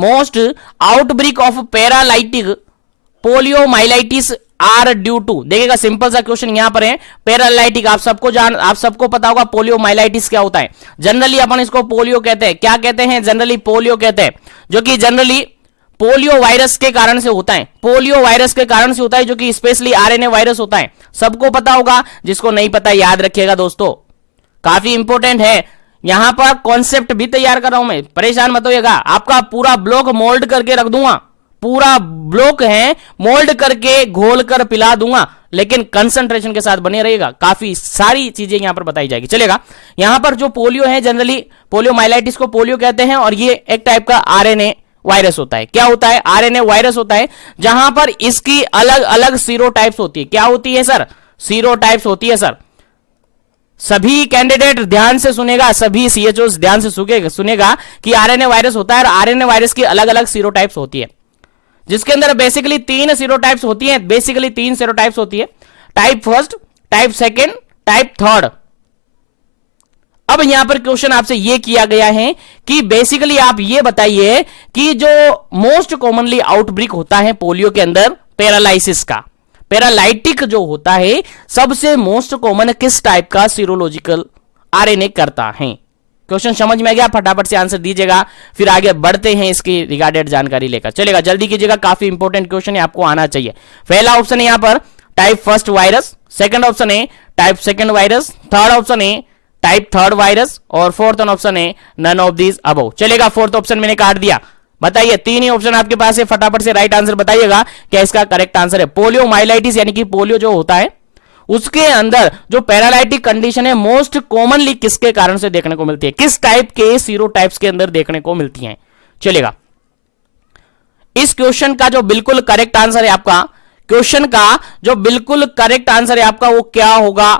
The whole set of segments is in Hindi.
Most outbreak of paralytic poliomyelitis are due to. देखिएगा सिंपल सा क्वेश्चन यहां पर है, पैरालाइटिक आप सबको पता होगा पोलियोमाइलाइटिस क्या होता है। जनरली अपन इसको पोलियो कहते हैं, क्या कहते हैं, जनरली पोलियो कहते हैं, जो कि जनरली पोलियो वायरस के कारण से होता है, पोलियो वायरस के कारण से होता है, जो कि स्पेशली आरएनए वायरस होता है। सबको पता होगा, जिसको नहीं पता याद रखिएगा दोस्तों, काफी इंपॉर्टेंट है। यहां पर कॉन्सेप्ट भी तैयार कर रहा हूं मैं, परेशान मत होइएगा, आपका पूरा ब्लॉक मोल्ड करके रख दूंगा, पूरा ब्लॉक है मोल्ड करके घोल कर पिला दूंगा, लेकिन कंसंट्रेशन के साथ बने रहेगा, काफी सारी चीजें यहां पर बताई जाएगी। चलेगा, यहां पर जो पोलियो है जनरली पोलियोमाइलाइटिस को पोलियो कहते हैं, और ये एक टाइप का आरएनए वायरस होता है। क्या होता है, आरएनए वायरस होता है, जहां पर इसकी अलग अलग सीरोटाइप्स होती है। क्या होती है सर, सीरोटाइप्स होती है सर। सभी कैंडिडेट ध्यान से सुनेगा, सभी सीएचओ ध्यान से सुनेगा कि आरएनए वायरस होता है, और आरएनए वायरस की अलग अलग सीरोटाइप्स होती है, जिसके अंदर बेसिकली 3 सीरोटाइप्स होती है, बेसिकली 3 सीरोटाइप्स होती है, type first, type second, type third. अब यहां पर क्वेश्चन आपसे यह किया गया है कि बेसिकली आप ये बताइए कि जो मोस्ट कॉमनली आउटब्रेक होता है पोलियो के अंदर पैरालाइसिस का, पैरालाइटिक जो होता है, सबसे मोस्ट कॉमन किस टाइप का सीरोलॉजिकल आरएनए करता है। क्वेश्चन समझ में आ गया, फटाफट से आंसर दीजिएगा, फिर आगे बढ़ते हैं इसकी रिगार्डेड जानकारी लेकर। चलेगा, जल्दी कीजिएगा, काफी इंपॉर्टेंट क्वेश्चन है, आपको आना चाहिए। पहला ऑप्शन है यहां पर type first virus, second option है type second virus, third option है टाइप थर्ड वायरस, और फोर्थ ऑप्शन है नन ऑफ दीज अबव। चलेगा, फोर्थ ऑप्शन मैंने काट दिया, बताइए, 3 ही ऑप्शन आपके पास है, फटाफट से राइट आंसर बताइएगा क्या इसका करेक्ट आंसर है। पोलियोमाइलाइटिस यानी कि पोलियो जो होता है उसके अंदर जो पैरालाइटिक कंडीशन है मोस्ट कॉमनली किसके कारण से देखने को मिलती है, किस टाइप के सीरोटाइप्स के अंदर देखने को मिलती है। चलेगा, इस क्वेश्चन का जो बिल्कुल करेक्ट आंसर है आपका, क्वेश्चन का जो बिल्कुल करेक्ट आंसर है आपका, वो क्या होगा,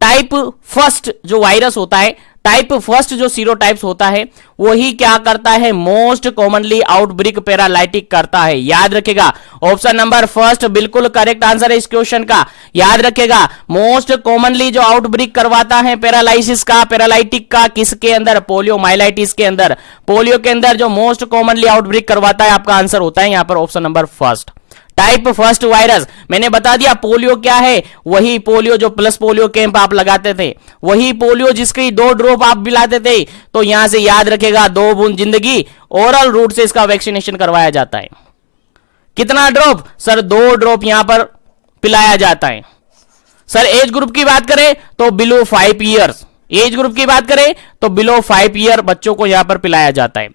टाइप फर्स्ट जो वायरस होता है, टाइप फर्स्ट जो सीरोटाइप्स होता है, वही क्या करता है, मोस्ट कॉमनली आउटब्रेक पैरालाइटिक करता है। याद रखेगा, ऑप्शन नंबर फर्स्ट बिल्कुल करेक्ट आंसर है इस क्वेश्चन का। याद रखेगा, मोस्ट कॉमनली जो आउटब्रेक करवाता है पैरालाइसिस का, पैरालाइटिक का, किसके अंदर, पोलियोमाइलाइटिस के अंदर, पोलियो के अंदर जो मोस्ट कॉमनली आउटब्रेक करवाता है, आपका आंसर होता है यहां पर option number first, type first virus. मैंने बता दिया पोलियो क्या है, वही पोलियो जो प्लस पोलियो कैंप आप लगाते थे, वही पोलियो जिसकी 2 ड्रॉप आप पिलाते थे। तो यहां से याद रखेगा, 2 बूंद जिंदगी, ओरल रूट से इसका वैक्सीनेशन करवाया जाता है। कितना ड्रॉप सर, 2 ड्रॉप यहां पर पिलाया जाता है। सर एज ग्रुप की बात करें तो बिलो 5 ईयर्स, एज ग्रुप की बात करें तो बिलो 5 ईयर बच्चों को यहां पर पिलाया जाता है।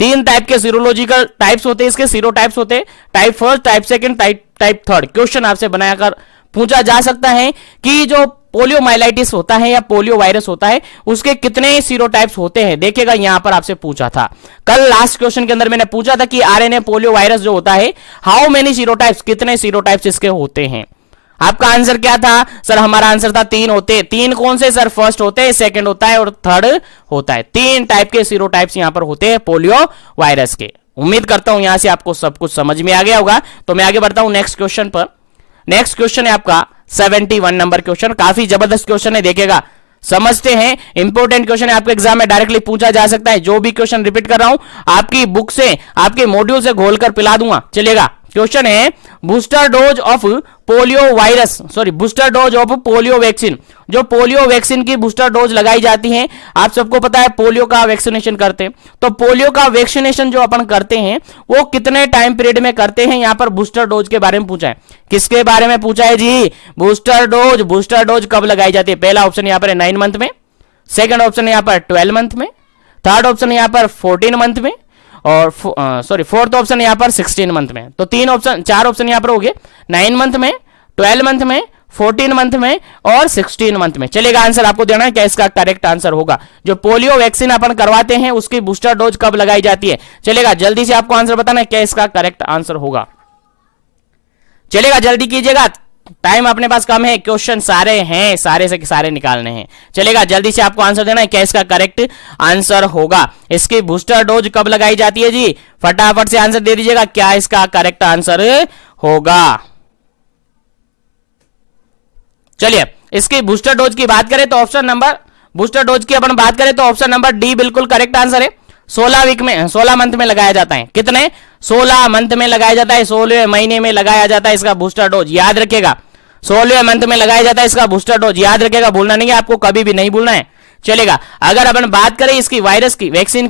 3 टाइप के सीरोलॉजिकल टाइप्स होते हैं, इसके सीरोटाइप्स होते हैं, type first, type second, type third. Question आपसे बनाकर पूछा जा सकता है कि जो पोलियोमाइलाइटिस होता है या पोलियो वायरस होता है, उसके कितने सीरोटाइप्स होते हैं। देखिएगा, यहां पर आपसे पूछा था कल लास्ट क्वेश्चन के अंदर, मैंने पूछा था कि आरएनए पोलियो वायरस जो होता है, हाउ मेनी सीरोटाइप्स, कितने सीरोटाइप्स इसके होते हैं। आपका आंसर क्या था सर, हमारा आंसर था 3 होते। 3 कौन से सर, फर्स्ट होते हैं, सेकंड होता है और थर्ड होता है। 3 टाइप के सीरोटाइप्स यहां पर होते हैं पोलियो वायरस के। उम्मीद करता हूं यहां से आपको सब कुछ समझ में आ गया होगा। तो मैं आगे बढ़ता हूं नेक्स्ट क्वेश्चन पर। नेक्स्ट क्वेश्चन है आपका 71 नंबर क्वेश्चन, काफी जबरदस्त क्वेश्चन है, देखिएगा समझते हैं, इंपॉर्टेंट क्वेश्चन है, आपके एग्जाम में डायरेक्टली पूछा जा सकता है। जो भी क्वेश्चन रिपीट कर रहा हूं, आपकी बुक से, आपके मॉड्यूल से घोलकर पिला दूंगा। चलेगा, क्वेश्चन है booster dose of polio virus, sorry booster dose of polio vaccine. जो पोलियो वैक्सीन की बूस्टर डोज लगाई जाती है, आप सबको पता है पोलियो का वैक्सीनेशन करते हैं, तो पोलियो का वैक्सीनेशन जो अपन करते हैं वो कितने टाइम पीरियड में करते हैं। यहां पर बूस्टर डोज के बारे में पूछा है, किसके बारे में पूछा है जी, बूस्टर डोज। बूस्टर डोज कब लगाई जाती है, पहला ऑप्शन यहां पर है 9 मंथ में, सेकंड ऑप्शन यहां पर 12 मंथ में, थर्ड ऑप्शन यहां पर 14 मंथ में, और फोर्थ ऑप्शन यहां पर 16 मंथ में। तो 4 ऑप्शन यहां पर हो गए, 9 मंथ में, 12 मंथ में, 14 मंथ में और 16 मंथ में। चलेगा, आंसर आपको देना है क्या इसका करेक्ट आंसर होगा। जो पोलियो वैक्सीन अपन करवाते हैं उसकी बूस्टर डोज कब लगाई जाती है। चलेगा, जल्दी से आपको आंसर बताना है क्या इसका करेक्ट आंसर होगा। चलेगा, जल्दी कीजिएगा, टाइम अपने पास कम है, क्वेश्चन सारे हैं, सारे से सारे निकालने हैं। चलेगा, जल्दी से आपको आंसर देना है क्या इसका करेक्ट आंसर होगा। इसकी बूस्टर डोज कब लगाई जाती है जी, फटाफट से आंसर दे दीजिएगा, क्या इसका करेक्ट आंसर होगा। चलिए, इसकी बूस्टर डोज की बात करें तो ऑप्शन नंबर, बूस्टर डोज की अपन बात करें तो ऑप्शन नंबर डी बिल्कुल करेक्ट आंसर है। 16 वीक में, 16 मंथ में लगाया जाता है। कितने? 16 मंथ में लगाया जाता है, 16वें महीने में लगाया जाता है इसका बूस्टर डोज, याद रखिएगा। 16वें मंथ में लगाया जाता है इसका बूस्टर डोज, याद रखिएगा, भूलना नहीं है आपको, कभी भी नहीं भूलना है। चलेगा, अगर अपन बात करें इसकी वायरस की, वैक्सीन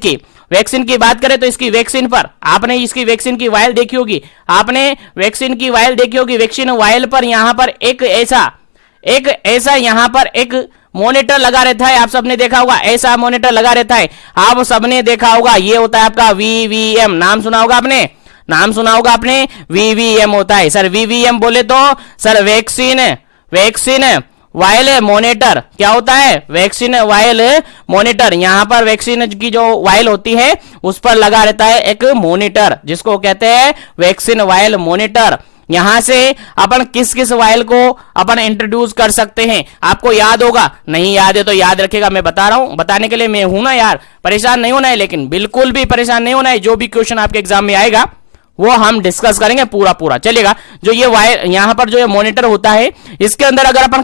की बात करें तो इसकी वैक्सीन पर आपने इसकी वैक्सीन की वायल देखी होगी, आपने वैक्सीन की वायल देखी होगी। वैक्सीन वायल पर यहां पर एक ऐसा यहां पर एक मॉनिटर लगा रहता है, आप सबने देखा होगा, ऐसा मॉनिटर लगा रहता है, आप सबने देखा होगा। ये होता है आपका वीवीएम, नाम सुना होगा आपने, वीवीएम होता है। सर वीवीएम बोले तो सर वैक्सीन वायल मॉनिटर, क्या होता है? Vaccine vial monitor. यहां पर वैक्सीन की जो वायल होती है उस पर लगा रहता है एक मॉनिटर, जिसको कहते हैं वैक्सीन वायल मॉनिटर। यहां से अपन किस किस वायल को अपन इंट्रोड्यूस कर सकते हैं, आपको याद होगा, नहीं याद है तो याद रखेगा, मैं बता रहा हूं, बताने के लिए मैं हूं ना यार, परेशान नहीं होना है, लेकिन बिल्कुल भी परेशान नहीं होना है। जो भी क्वेश्चन आपके एग्जाम में आएगा वो हम डिस्कस करेंगे पूरा। चलेगा, जो ये वायर यहां पर जो ये मॉनिटर होता है, इसके अंदर अगर अपन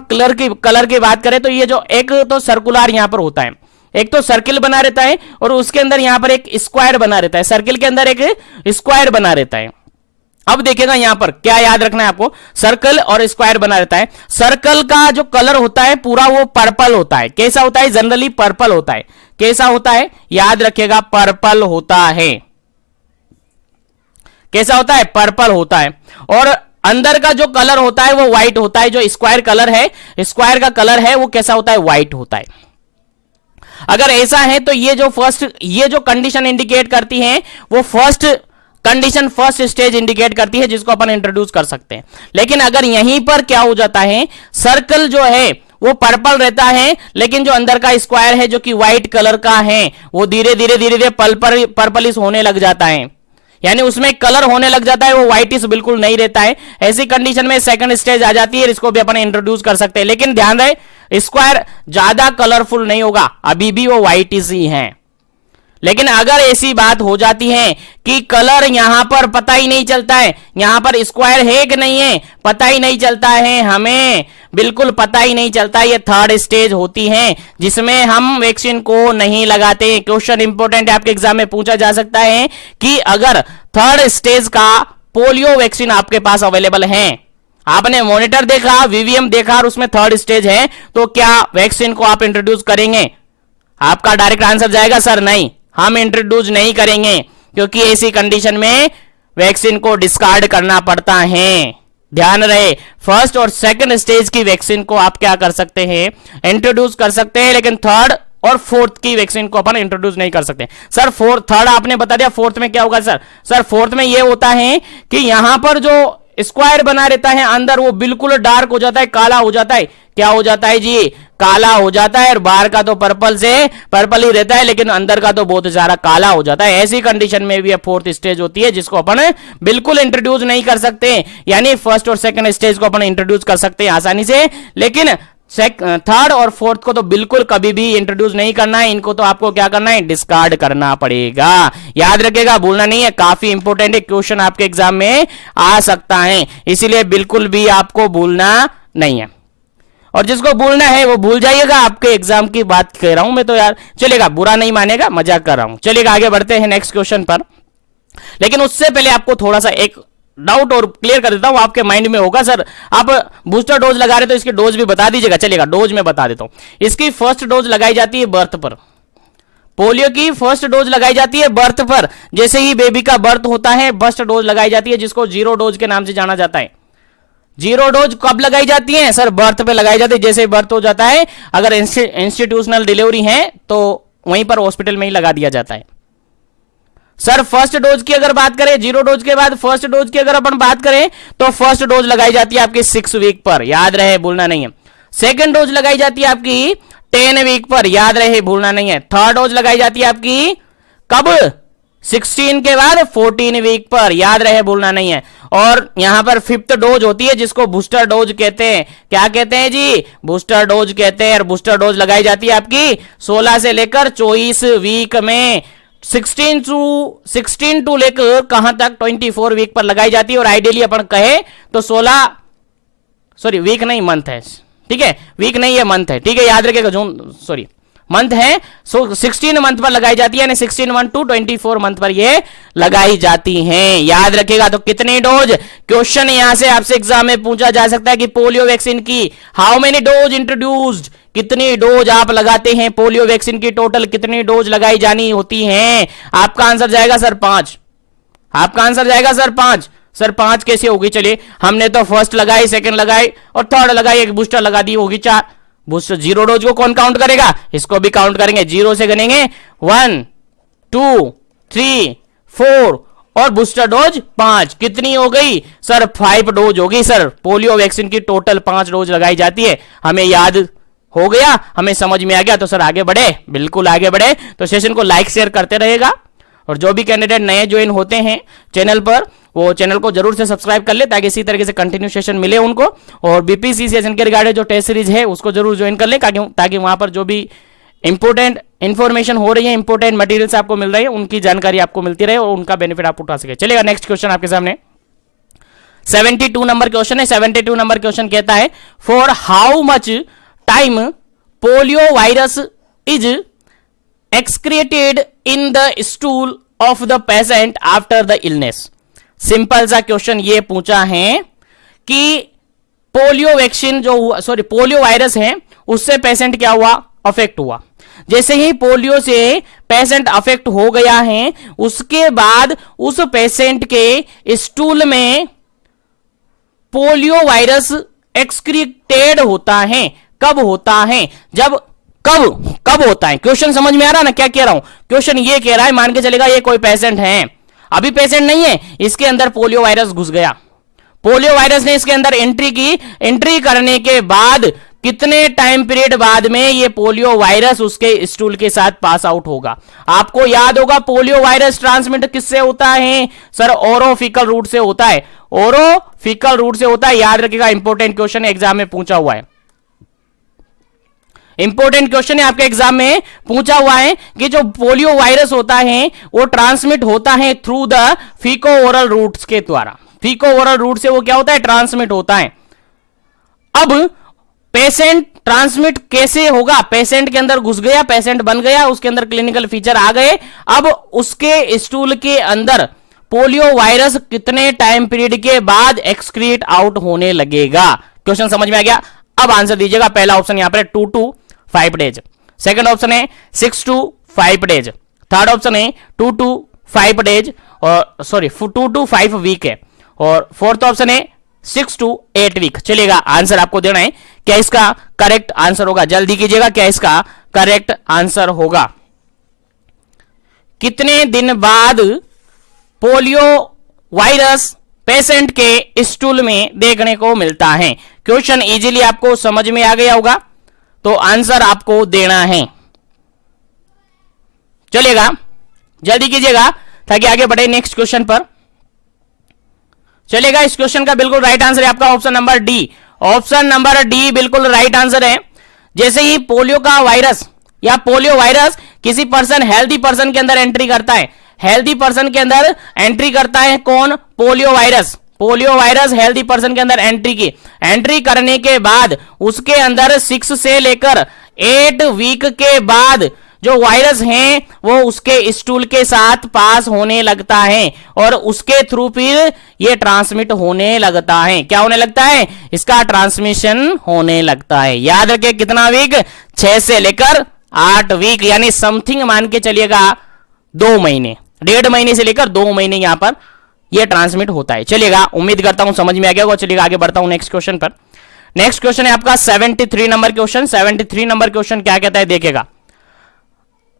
कलर की बात करें तो ये जो एक तो सर्कुलर यहां पर होता है, एक तो सर्किल बना रहता है और उसके अंदर यहां पर एक स्क्वायर बना रहता है, सर्किल के अंदर एक स्क्वायर बना रहता है। अब देखिएगा यहां पर क्या याद रखना है आपको, सर्कल और स्क्वायर बना रहता है। सर्कल का जो कलर होता है पूरा वो पर्पल होता है। कैसा होता है? जनरली पर्पल होता है। कैसा होता है? याद रखिएगा, पर्पल होता है। कैसा होता है? पर्पल होता है। और अंदर का जो कलर होता है वो व्हाइट होता है। जो स्क्वायर कलर है, स्क्वायर का कलर है वो कैसा होता है? व्हाइट होता है। अगर ऐसा है तो ये जो कंडीशन इंडिकेट करती है वो फर्स्ट स्टेज इंडिकेट करती है, जिसको अपन इंट्रोड्यूस कर सकते हैं। लेकिन अगर यहीं पर क्या हो जाता है, सर्कल जो है वो पर्पल रहता है, लेकिन जो अंदर का स्क्वायर है जो कि व्हाइट कलर का है वो धीरे धीरे पर्पलिश होने लग जाता है, यानी उसमें कलर होने लग जाता है, वो व्हाइटिश बिल्कुल नहीं रहता है। ऐसी कंडीशन में सेकंड स्टेज आ जाती है, इसको भी अपन इंट्रोड्यूस कर सकते हैं। लेकिन ध्यान रहे, स्क्वायर ज्यादा कलरफुल नहीं होगा, अभी भी वो व्हाइटिश ही है। लेकिन अगर ऐसी बात हो जाती है कि कलर यहां पर पता ही नहीं चलता है, यहां पर स्क्वायर है कि नहीं है पता ही नहीं चलता है, हमें बिल्कुल पता ही नहीं चलता, ये थर्ड स्टेज होती है जिसमें हम वैक्सीन को नहीं लगाते। क्वेश्चन इंपोर्टेंट है, आपके एग्जाम में पूछा जा सकता है कि अगर थर्ड स्टेज का पोलियो वैक्सीन आपके पास अवेलेबल है, आपने मॉनिटर देखा, वीवीएम देखा और उसमें थर्ड स्टेज है, तो क्या वैक्सीन को आप इंट्रोड्यूस करेंगे? आपका डायरेक्ट आंसर जाएगा सर नहीं, हम इंट्रोड्यूस नहीं करेंगे, क्योंकि ऐसी कंडीशन में वैक्सीन को डिस्कार्ड करना पड़ता है। ध्यान रहे, फर्स्ट और सेकंड स्टेज की वैक्सीन को आप क्या कर सकते हैं? इंट्रोड्यूस कर सकते हैं, लेकिन थर्ड और फोर्थ की वैक्सीन को अपन इंट्रोड्यूस नहीं कर सकते। सर थर्ड आपने बता दिया, फोर्थ में क्या होगा? सर फोर्थ में यह होता है कि यहां पर जो स्क्वायर बना रहता है अंदर वो बिल्कुल डार्क हो जाता है, काला हो जाता है। क्या हो जाता है जी? काला हो जाता है। और बाहर का तो पर्पल ही रहता है, लेकिन अंदर का तो बहुत ज्यादा काला हो जाता है। ऐसी कंडीशन में भी फोर्थ स्टेज होती है, जिसको अपन बिल्कुल इंट्रोड्यूस नहीं कर सकते। यानी फर्स्ट और सेकंड स्टेज को अपन इंट्रोड्यूस कर सकते हैं आसानी से, लेकिन थर्ड और फोर्थ को तो बिल्कुल कभी भी इंट्रोड्यूस नहीं करना है। इनको तो आपको क्या करना है? डिस्कार्ड करना पड़ेगा। याद रखिएगा, भूलना नहीं है, काफी इंपोर्टेंट है, क्वेश्चन आपके एग्जाम में आ सकता है, इसीलिए बिल्कुल भी आपको भूलना नहीं है। और जिसको भूलना है वो भूल जाइएगा, आपके एग्जाम की बात कह रहा हूं मैं तो यार। चलेगा, बुरा नहीं मानेगा, मजाक कर रहा हूं। चलेगा, आगे बढ़ते हैं नेक्स्ट क्वेश्चन पर। लेकिन उससे पहले आपको थोड़ा सा एक डाउट और क्लियर कर देता हूं, आपके माइंड में होगा सर आप बूस्टर डोज लगा रहे तो इसकी डोज भी बता दीजिएगा। चलेगा, डोज में बता देता हूं। इसकी फर्स्ट डोज लगाई जाती है बर्थ पर, पोलियो की फर्स्ट डोज लगाई जाती है बर्थ पर। जैसे ही बेबी का बर्थ होता है फर्स्ट डोज लगाई जाती है, जिसको जीरो डोज के नाम से जाना जाता है। जीरो डोज कब लगाई जाती है? सर बर्थ पे लगाई जाती है, जैसे ही बर्थ हो जाता है। अगर इंस्टीट्यूशनल डिलीवरी है तो वहीं पर हॉस्पिटल में ही लगा दिया जाता है। सर फर्स्ट डोज की अगर बात करें, जीरो डोज के बाद फर्स्ट डोज की अगर अपन बात करें तो फर्स्ट डोज लगाई जाती है आपकी 6 वीक पर, याद रहे, भूलना नहीं है। सेकंड डोज लगाई जाती है आपकी 10 वीक पर, याद रहे, भूलना नहीं है। थर्ड डोज लगाई जाती है आपकी कब? 16 के बाद 14 वीक पर, याद रहे, भूलना नहीं है। और यहां पर फिफ्थ डोज होती है, जिसको बूस्टर डोज कहते हैं। क्या कहते हैं जी? बूस्टर डोज कहते हैं। और बूस्टर डोज लगाई जाती है आपकी 16 से लेकर 24 वीक में, 16 टू लेकर कहां तक? 24 वीक पर लगाई जाती है। और आइडियली अपन कहे तो 16 वीक नहीं, मंथ है, ठीक है, वीक नहीं है, मंथ है, ठीक है, याद रखिएगा। जून मंथ है, सो 16 मंथ पर लगाई जाती है, यानी 16 मंथ टू 24 मंथ पर ये लगाई जाती हैं, याद रखिएगा। तो कितनी डोज, क्वेश्चन यहां से आपसे एग्जाम में पूछा जा सकता है कि पोलियो वैक्सीन की हाउ मेनी डोज इंट्रोड्यूस्ड, कितनी डोज आप लगाते हैं पोलियो वैक्सीन की, टोटल कितनी डोज लगाई जानी होती हैं। आपका आंसर जाएगा सर 5, आपका आंसर जाएगा सर 5। सर 5 कैसे होगी, चलिए हमने तो फर्स्ट लगाई, सेकंड लगाई और थर्ड लगाई, एक बूस्टर लगा दी, होगी 4 बूस्टर। 0 डोज को कौन काउंट करेगा, इसको भी काउंट करेंगे, 0 से गनेंगे 1 2 3 4 और बूस्टर डोज 5, कितनी हो गई सर 5 डोज होगी सर। पोलियो वैक्सीन की टोटल 5 डोज लगाई जाती है, हमें याद हो गया, हमें समझ में आ गया। तो सर आगे बढ़े, बिल्कुल आगे बढ़े। तो सेशन को लाइक शेयर करते रहेगा और जो भी कैंडिडेट नए ज्वाइन होते हैं चैनल पर, वो चैनल को जरूर से सब्सक्राइब कर ले ताकि इसी तरीके से कंटिन्यू सेशन मिले उनको। और बीपीसी सेशन के रिगार्डिंग जो टेस्ट सीरीज है उसको जरूर ज्वाइन कर ले, ताकि वहां पर जो भी इंपोर्टेंट इंफॉर्मेशन हो रही है, इंपोर्टेंट मटेरियल्स आपको मिल रही है, उनकी जानकारी आपको मिलती रहे और उनका बेनिफिट आप उठा सके। चलेगा, नेक्स्ट क्वेश्चन आपके सामने 72 नंबर क्वेश्चन है। 72 नंबर क्वेश्चन कहता है for how much time polio virus is excreted in the stool of the patient after the illness. Simple सा क्वेश्चन ये पूछा है कि पोलियो वैक्सीन जो हुआ, सॉरी पोलियो वायरस है, उससे पेशेंट क्या हुआ, अफेक्ट हुआ। जैसे ही पोलियो से पेशेंट अफेक्ट हो गया है, उसके बाद उस पेशेंट के स्टूल में पोलियो वायरस एक्सक्रीटेड होता है। कब होता है, जब कब होता है, क्वेश्चन समझ में आ रहा ना क्या कह रहा हूं। क्वेश्चन ये कह रहा है, मान के चलेगा ये कोई पेशेंट है, अभी पेशेंट नहीं है, इसके अंदर पोलियो वायरस घुस गया, पोलियो वायरस ने इसके अंदर एंट्री की, एंट्री करने के बाद कितने टाइम पीरियड बाद में ये पोलियो वायरस उसके स्टूल के साथ पास आउट होगा। आपको याद होगा पोलियो वायरस ट्रांसमिट किससे होता है सर, ओरोफिकल रूट से होता है, ओरोफिकल रूट से होता है, याद रखिएगा। इंपॉर्टेंट क्वेश्चन एग्जाम में पूछा हुआ है, इंपॉर्टेंट क्वेश्चन है आपके एग्जाम में पूछा हुआ है कि जो पोलियो वायरस होता है वो ट्रांसमिट होता है थ्रू द फीको ओरल रूट्स के द्वारा, फीको ओरल रूट से वो क्या होता है, ट्रांसमिट होता है। अब पेशेंट ट्रांसमिट कैसे होगा, पेशेंट के अंदर घुस गया, पेशेंट बन गया, उसके अंदर क्लिनिकल फीचर आ गए, अब उसके स्टूल के अंदर पोलियो वायरस कितने टाइम पीरियड के बाद एक्सक्रीट आउट होने लगेगा। क्वेश्चन समझ में आ गया। अब आंसर दीजिएगा। पहला ऑप्शन यहां पर 2 to 5 डेज, सेकंड ऑप्शन है 6 to 5 डेज, थर्ड ऑप्शन है 2 to 5 डेज और सॉरी 2 to 5 वीक है, और फोर्थ ऑप्शन है 6 to 8 वीक। चलिएगा, आंसर आपको देना है, क्या इसका करेक्ट आंसर होगा, जल्दी कीजिएगा, क्या इसका करेक्ट आंसर होगा। कितने दिन बाद पोलियो वायरस पेशेंट के स्टूल में देखने को मिलता है। क्वेश्चन इजीली आपको समझ में आ गया होगा, तो आंसर आपको देना है। चलेगा, जल्दी कीजिएगा ताकि आगे बढ़े नेक्स्ट क्वेश्चन पर। चलेगा, इस क्वेश्चन का बिल्कुल राइट आंसर है आपका option number D, option number D बिल्कुल राइट आंसर है। जैसे ही पोलियो का वायरस या पोलियो वायरस किसी पर्सन, हेल्दी पर्सन के अंदर एंट्री करता है, हेल्दी पर्सन के अंदर एंट्री करता है कौन, polio virus, polio virus healthy person के अंदर एंट्री की, एंट्री करने के बाद उसके अंदर 6 से लेकर 8 वीक के बाद जो वायरस है वो उसके स्टूल के साथ पास होने लगता है और उसके थ्रू फिर ये ट्रांसमिट होने लगता है। क्या होने लगता है, इसका ट्रांसमिशन होने लगता है। याद रखिए कितना वीक, 6 से लेकर 8 वीक, यानी समथिंग मान के चलिएगा 2 महीने, 1.5 महीने से लेकर 2 महीने यहां पर यह ट्रांसमिट होता है। चलिएगा, उम्मीद करता हूं समझ में आ गया होगा। चलिएगा आगे बढ़ता हूं नेक्स्ट क्वेश्चन पर। नेक्स्ट क्वेश्चन है आपका 73 नंबर क्वेश्चन। 73 नंबर क्वेश्चन क्या कहता है, देखिएगा।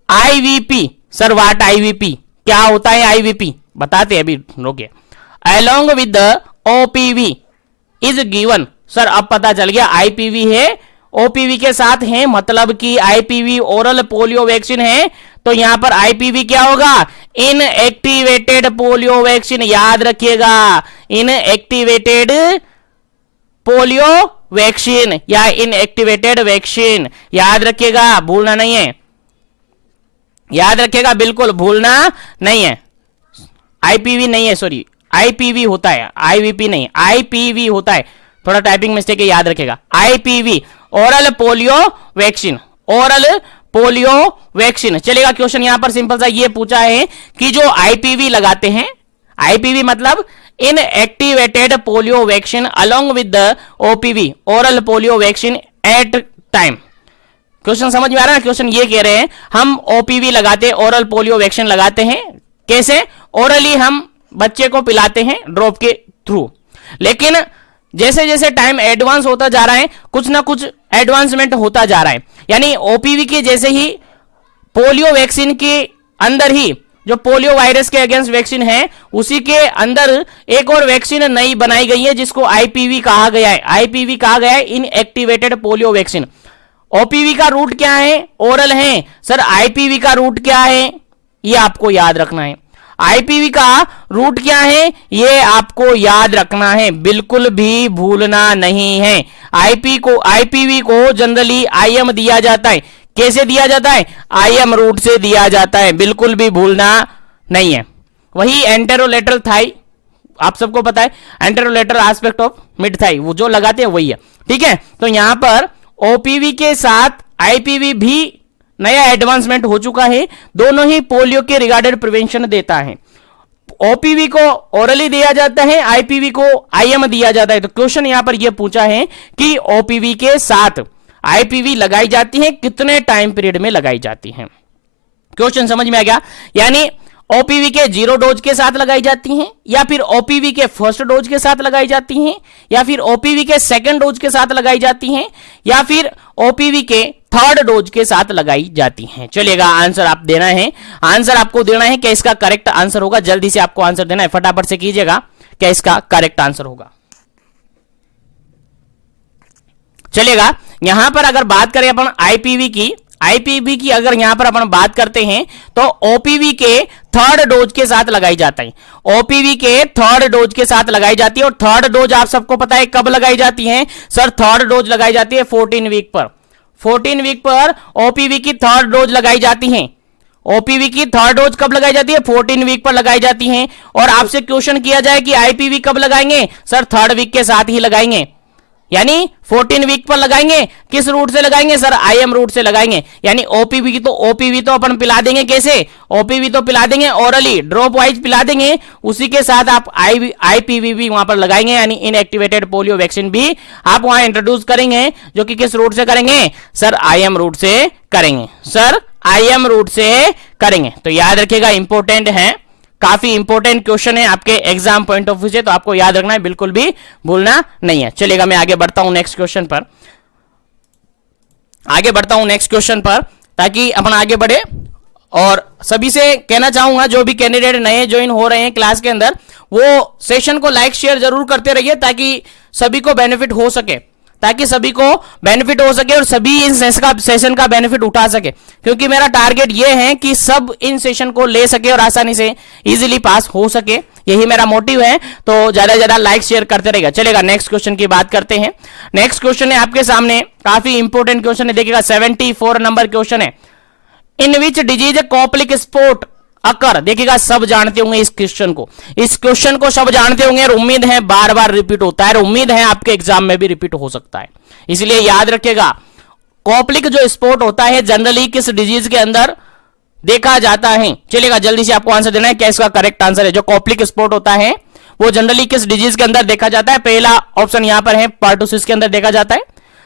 आईवीपी, सर व्हाट आईवीपी, क्या होता है आईवीपी, बताते हैं अभी, रोकिए। Along with the OPV is given, sir अब पता चल गया आईपीवी है, ओपीवी के साथ है, मतलब कि आईपीवी ओरल पोलियो वैक्सीन है, तो यहां पर आईपीवी क्या होगा, इनएक्टिवेटेड पोलियो वैक्सीन। याद रखिएगा, इनएक्टिवेटेड पोलियो वैक्सीन या इनएक्टिवेटेड वैक्सीन, याद रखिएगा, भूलना नहीं है, याद रखिएगा, बिल्कुल भूलना नहीं है। आईपीवी नहीं है, सॉरी आईपीवी होता है, आईवीपी नहीं, आईपीवी होता है, थोड़ा टाइपिंग मिस्टेक है, याद रखिएगा। IPv oral polio vaccine, oral polio vaccine. चलेगा, क्वेश्चन यहां पर सिंपल सा ये पूछा है कि जो आईपीवी लगाते हैं, आईपीवी मतलब inactivated polio vaccine along with the OPV oral polio vaccine at time. Question समझ में आ रहा है? क्वेश्चन ये कह रहे हैं हम ओपीवी लगाते हैं, ओरल पोलियो वैक्सीन लगाते हैं। कैसे? ओरली हम बच्चे को पिलाते हैं ड्रॉप के थ्रू। लेकिन जैसे जैसे टाइम एडवांस होता जा रहा है, कुछ ना कुछ एडवांसमेंट होता जा रहा है। यानी ओपीवी के जैसे ही पोलियो वैक्सीन के अंदर ही जो पोलियो वायरस के अगेंस्ट वैक्सीन है, उसी के अंदर एक और वैक्सीन नई बनाई गई है जिसको आईपीवी कहा गया है। आईपीवी कहा गया है इनएक्टिवेटेड पोलियो वैक्सीन। ओपीवी का रूट क्या है? ओरल है। सर आईपीवी का रूट क्या है? ये आपको याद रखना है। आईपीवी का रूट क्या है? ये आपको याद रखना है, बिल्कुल भी भूलना नहीं है। आईपीवी को जनरली आईएम दिया जाता है। कैसे दिया जाता है? आईएम रूट से दिया जाता है, बिल्कुल भी भूलना नहीं है। वही एंटेरोलेटरल थाई, आप सबको पता है, anterolateral aspect of mid thigh, वो जो लगाते हैं वही है। ठीक है, तो यहां पर ओपीवी के साथ आईपीवी भी नया एडवांसमेंट हो चुका है। दोनों ही पोलियो के रिगार्डेड प्रिवेंशन देता है। ओपीवी को ओरली दिया जाता है, आईपीवी को आईएम दिया जाता है। तो क्वेश्चन यहां पर यह पूछा है कि ओपीवी के साथ आईपीवी लगाई जाती है, कितने टाइम पीरियड में लगाई जाती है। क्वेश्चन समझ में आ गया? यानी ओपीवी के 0 डोज के साथ लगाई जाती हैं, या फिर ओपीवी के फर्स्ट डोज के साथ लगाई जाती हैं, या फिर ओपीवी के सेकंड डोज के साथ लगाई जाती हैं, या फिर ओपीवी के थर्ड डोज के साथ लगाई जाती हैं। चलिएगा, आंसर आप देना है, आंसर आपको देना है। क्या इसका करेक्ट आंसर होगा? जल्दी से आपको आंसर देना है, फटाफट से कीजिएगा। क्या इसका करेक्ट आंसर होगा? चलिएगा, यहां पर अगर बात करें अपन आईपीवी की अगर यहां पर अपन बात करते हैं तो ओपीवी के थर्ड डोज के साथ लगाई जाता है। ओपीवी के थर्ड डोज के साथ लगाई जाती है। और थर्ड डोज आप सबको पता है कब लगाई जाती है? सर थर्ड डोज लगाई जाती है 14 वीक पर। 14 वीक पर ओपीवी की थर्ड डोज लगाई जाती है। ओपीवी की थर्ड डोज कब लगाई जाती है? 14 वीक पर लगाई जाती है। और आपसे क्वेश्चन किया जाए कि आईपीवी कब लगाएंगे? सर थर्ड वीक के साथ ही लगाएंगे, यानी 14 वीक पर लगाएंगे। किस रूट से लगाएंगे? सर आईएम रूट से लगाएंगे। यानी ओपीवी तो अपन पिला देंगे। कैसे? ओपीवी तो पिला देंगे ओरली, ड्रॉप वाइज पिला देंगे। उसी के साथ आप आईपीवी भी वहां पर लगाएंगे, यानी इनएक्टिवेटेड पोलियो वैक्सीन भी आप वहां इंट्रोड्यूस करेंगे, जो कि किस रूट से करेंगे? सर आईएम रूट से करेंगे। सर आईएम रूट से करेंगे। तो याद रखिएगा, इंपॉर्टेंट है, काफी इंपॉर्टेंट क्वेश्चन है आपके एग्जाम पॉइंट ऑफ व्यू से, तो आपको याद रखना है, बिल्कुल भी भूलना नहीं है। चलिएगा, मैं आगे बढ़ता हूं नेक्स्ट क्वेश्चन पर, ताकि अपन आगे बढ़े। और सभी से कहना चाहूंगा, जो भी कैंडिडेट नए ज्वाइन हो रहे हैं क्लास के अंदर, वो सेशन को लाइक शेयर जरूर करते रहिए, ताकि सभी को बेनिफिट हो सके, और सभी इन सेशन का बेनिफिट उठा सके। क्योंकि मेरा टारगेट ये है कि सब इन सेशन को ले सके और आसानी से इजीली पास हो सके, यही मेरा मोटिव है। तो ज्यादा से ज्यादा लाइक शेयर करते रहेगा। चलेगा, नेक्स्ट क्वेश्चन की बात करते हैं। नेक्स्ट क्वेश्चन है आपके सामने, काफी इंपॉर्टेंट क्वेश्चन है, देखिएगा 74 नंबर क्वेश्चन है। इन विच डिजीज कॉप्लिक स्पॉट अकर। देखिएगा, सब जानते होंगे इस क्वेश्चन को सब जानते होंगे, और उम्मीद है बार बार रिपीट होता है, और उम्मीद है आपके एग्जाम में भी रिपीट हो सकता है। इसलिए याद रखिएगा, कॉप्लिक जो स्पॉट होता है जनरली किस डिजीज के अंदर देखा जाता है। चलिएगा, जल्दी से आपको आंसर देना है, क्या इसका करेक्ट आंसर है। जो कॉप्लिक स्पॉट होता है वो जनरली किस डिजीज के अंदर देखा जाता है? पहला ऑप्शन यहां पर है पर्टुसिस के अंदर देखा जाता है।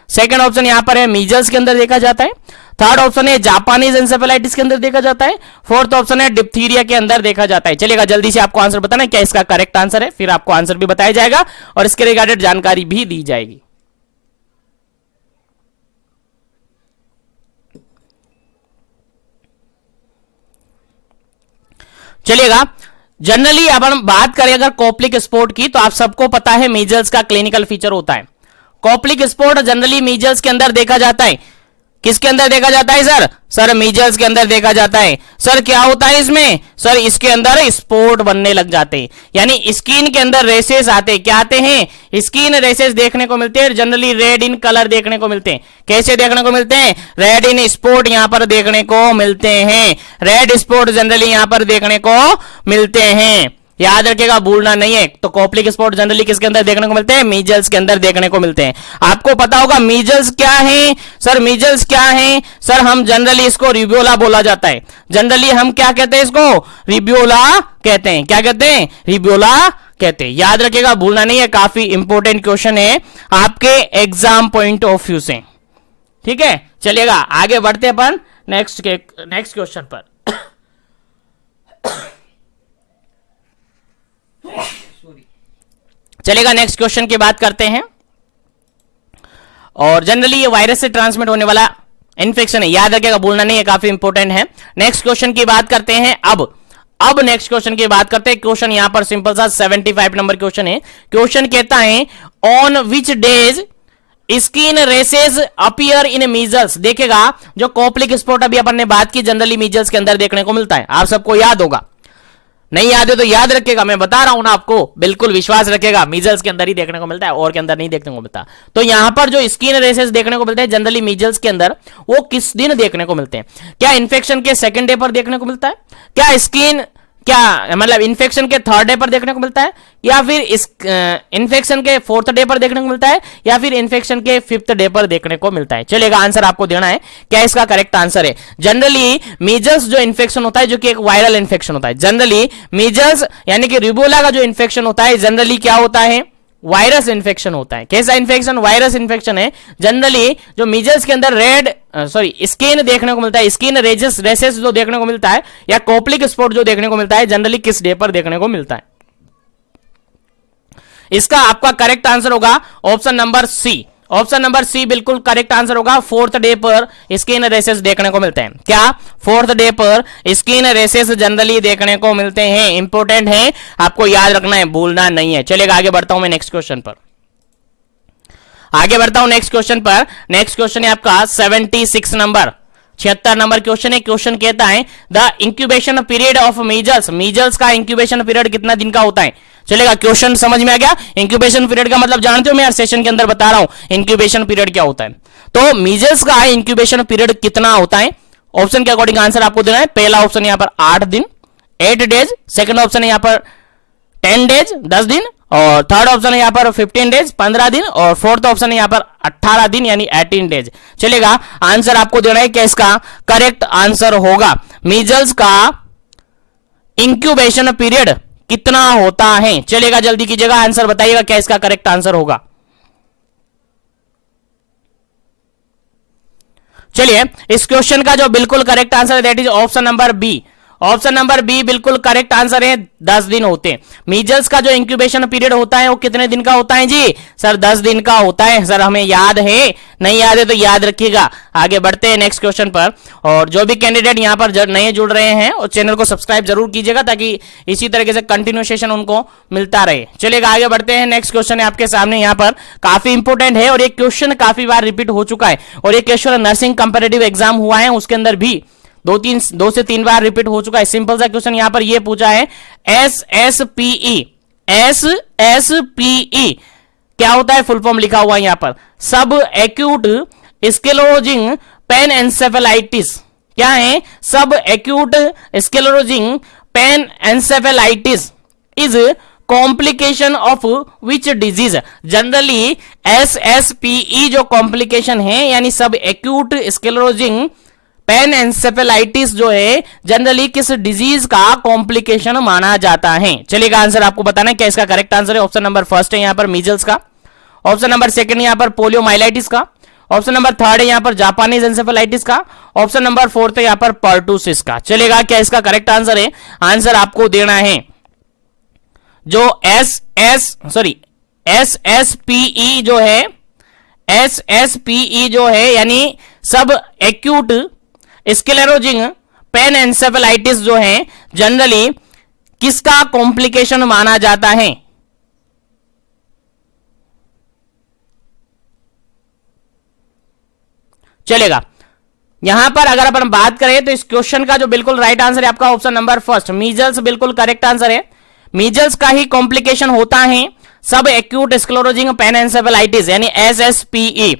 सेकंड ऑप्शन यहां पर है मीजल्स के अंदर देखा जाता है। थर्ड ऑप्शन है जापानीज एंसेफेलाइटिस के अंदर देखा जाता है। फोर्थ ऑप्शन है डिप्थीरिया के अंदर देखा जाता है। चलेगा, जल्दी से आपको आंसर बताना है, क्या इसका करेक्ट आंसर है, फिर आपको आंसर भी बताया जाएगा और इसके रिगार्डेड जानकारी भी दी जाएगी। चलिएगा, जनरली अब हम बात करें अगर कॉप्लिक स्पॉट की, तो आप सबको पता है मीजल्स का क्लिनिकल फीचर होता है। कॉप्लिक स्पॉट जनरली मीजल्स के अंदर देखा जाता है। किसके अंदर देखा जाता है सर? सर मीजल्स के अंदर देखा जाता है। सर क्या होता है इसमें? सर इसके अंदर स्पॉट बनने लग जाते हैं, यानी स्किन के अंदर रेसेस आते हैं। क्या आते हैं? स्किन रेसेस देखने को मिलते हैं, जनरली रेड इन कलर देखने को मिलते हैं। कैसे देखने को मिलते हैं? रेड इन स्पॉट यहां पर देखने को मिलते हैं। रेड स्पॉट जनरली यहां पर देखने को मिलते हैं। याद रखिएगा, भूलना नहीं है। तो कॉप्लिक स्पॉट जनरली किसके अंदर देखने को मिलते हैं? मीजल्स के अंदर देखने को मिलते हैं। आपको पता होगा मीजल्स क्या है सर? मीजल्स क्या है सर? हम जनरली इसको रिब्योला बोला जाता है। जनरली हम क्या कहते हैं इसको? रिब्योला कहते हैं। क्या कहते हैं? रिब्योला कहते हैं। याद रखिएगा, भूलना नहीं है, काफी इंपॉर्टेंट क्वेश्चन है आपके एग्जाम पॉइंट ऑफ व्यू से। ठीक है, चलिएगा आगे बढ़ते अपन नेक्स्ट क्वेश्चन पर। चलेगा, नेक्स्ट क्वेश्चन की बात करते हैं। और जनरली ये वायरस से ट्रांसमिट होने वाला इन्फेक्शन है, याद रखिएगा, भूलना नहीं है, काफी इंपॉर्टेंट है। नेक्स्ट क्वेश्चन की बात करते हैं। अब नेक्स्ट क्वेश्चन की बात करते हैं। क्वेश्चन यहां पर सिंपल सा 75 नंबर क्वेश्चन है। क्वेश्चन कहता है on which days skin rashes appear in measles. देखेगा, जो कॉप्लिक स्पॉट अभी अपन ने बात की जनरली मीजल्स के अंदर देखने को मिलता है। आप सबको याद होगा, नहीं याद है तो याद रखिएगा, मैं बता रहा हूं ना आपको, बिल्कुल विश्वास रखिएगा, मीजल्स के अंदर ही देखने को मिलता है, और के अंदर नहीं देखने को मिलता। तो यहां पर जो स्किन रेसेस देखने को मिलते हैं जनरली मीजल्स के अंदर, वो किस दिन देखने को मिलते हैं? क्या इन्फेक्शन के सेकंड डे पर देखने को मिलता है? क्या स्किन क्या मतलब इन्फेक्शन के थर्ड डे पर देखने को मिलता है? या फिर इस इन्फेक्शन के फोर्थ डे पर देखने को मिलता है? या फिर इन्फेक्शन के फिफ्थ डे पर देखने को मिलता है? चलेगा, आंसर आपको देना है। क्या इसका करेक्ट आंसर है? जनरली मीजल्स जो इन्फेक्शन होता है, जो कि एक वायरल इन्फेक्शन होता है, जनरली मीजल्स यानी कि रिबोला का जो इन्फेक्शन होता है जनरली क्या होता है? वायरस इन्फेक्शन होता है। कैसा इन्फेक्शन? वायरस इन्फेक्शन है। जनरली जो मीजल्स के अंदर स्किन देखने को मिलता है, स्किन रेसेस जो देखने को मिलता है, या कॉप्लिक स्पॉट जो देखने को मिलता है, जनरली किस डे पर देखने को मिलता है? इसका आपका करेक्ट आंसर होगा option number C. Option number C बिल्कुल करेक्ट आंसर होगा। फोर्थ डे पर स्किन रेसेस देखने को मिलते हैं। क्या? फोर्थ डे पर स्किन रेसेस जनरली देखने को मिलते हैं। इंपॉर्टेंट है, आपको याद रखना है, भूलना नहीं है। चलेगा, आगे बढ़ता हूं मैं नेक्स्ट क्वेश्चन पर। आगे बढ़ता हूं नेक्स्ट क्वेश्चन पर। नेक्स्ट क्वेश्चन है आपका 76 नंबर, 76 नंबर क्वेश्चन है। क्वेश्चन कहता है the incubation period of measles. Measles का इंक्यूबेशन पीरियड कितना दिन का होता है? चलेगा, क्वेश्चन समझ में आ गया? इंक्यूबेशन पीरियड का मतलब जानते हो, मैं यार सेशन के अंदर बता रहा हूं इंक्यूबेशन पीरियड क्या होता है। तो मीजल्स का इंक्यूबेशन पीरियड कितना होता है? ऑप्शन के अकॉर्डिंग आंसर आपको देना है। पहला ऑप्शन यहां पर 8 दिन 8 डेज, सेकंड ऑप्शन है यहां पर 10 डेज 10 दिन, और थर्ड ऑप्शन है यहां पर 15 डेज 15 दिन, और फोर्थ ऑप्शन है यहां पर 18 दिन यानी 18 डेज। चलेगा, आंसर आपको देना है। क्या इसका करेक्ट आंसर होगा? मीजल्स का इंक्यूबेशन पीरियड कितना होता है? चलेगा, जल्दी कीजिएगा, आंसर बताइएगा, क्या इसका करेक्ट आंसर होगा? चलिए, इस क्वेश्चन का जो बिल्कुल करेक्ट आंसर है that is option number B. Option number B बिल्कुल करेक्ट आंसर है। 10 दिन होते हैं। मीजल्स का जो इंक्यूबेशन पीरियड होता है वो कितने दिन का होता है जी? सर 10 दिन का होता है। सर हमें याद है, नहीं याद है तो याद रखिएगा। आगे बढ़ते हैं नेक्स्ट क्वेश्चन पर। और जो भी कैंडिडेट यहां पर नए जुड़ रहे हैं और चैनल को सब्सक्राइब जरूर कीजिएगा, ताकि इसी तरीके से कंटिन्यूएशन उनको मिलता रहे। चलिएगा, आगे बढ़ते हैं। नेक्स्ट क्वेश्चन है आपके सामने, यहाँ पर काफी इंपोर्टेंट है, और ये क्वेश्चन काफी बार रिपीट हो चुका है, और ये क्वेश्चन नर्सिंग कंपैरेटिव एग्जाम हुआ है उसके अंदर भी 2 से 3 बार रिपीट हो चुका है। सिंपल सा क्वेश्चन यहां पर ये पूछा है, SSPE क्या होता है? फुल फॉर्म लिखा हुआ है यहां पर, सब एक्यूट स्क्लेरोजिंग पेन एंसेफेलाइटिस। क्या है? Subacute sclerosing panencephalitis is complication of which disease. Generally SSPE जो कॉम्प्लिकेशन है, यानी सब एक्यूट स्क्लेरोजिंग पेन एंसेफेलाइटिस जो है जनरली किस डिजीज का कॉम्प्लिकेशन माना जाता है? चलिएगा, आंसर आपको बताना है। क्या इसका करेक्ट आंसर है? ऑप्शन नंबर फर्स्ट है यहां पर मीजल्स का, ऑप्शन नंबर सेकंड यहां पर पोलियोमाइलाइटिस का, ऑप्शन नंबर थर्ड है यहां पर जापानीज एंसेफेलाइटिस का, ऑप्शन नंबर फोर्थ है यहां पर पर्टुसिस का। चलेगा, क्या इसका करेक्ट आंसर है? आंसर आपको देना है जो SSPE जो है यानी सब एक्यूट स्क्लेरोजिंग पेन एंसेफेलाइटिस जो है जनरली किसका कॉम्प्लिकेशन माना जाता है? चलेगा, यहां पर अगर अपन बात करें तो इस क्वेश्चन का जो बिल्कुल राइट आंसर है आपका ऑप्शन नंबर फर्स्ट, मीजल्स बिल्कुल करेक्ट आंसर है। मीजल्स का ही कॉम्प्लिकेशन होता है subacute sclerosing pen encephalitis यानी SSPE।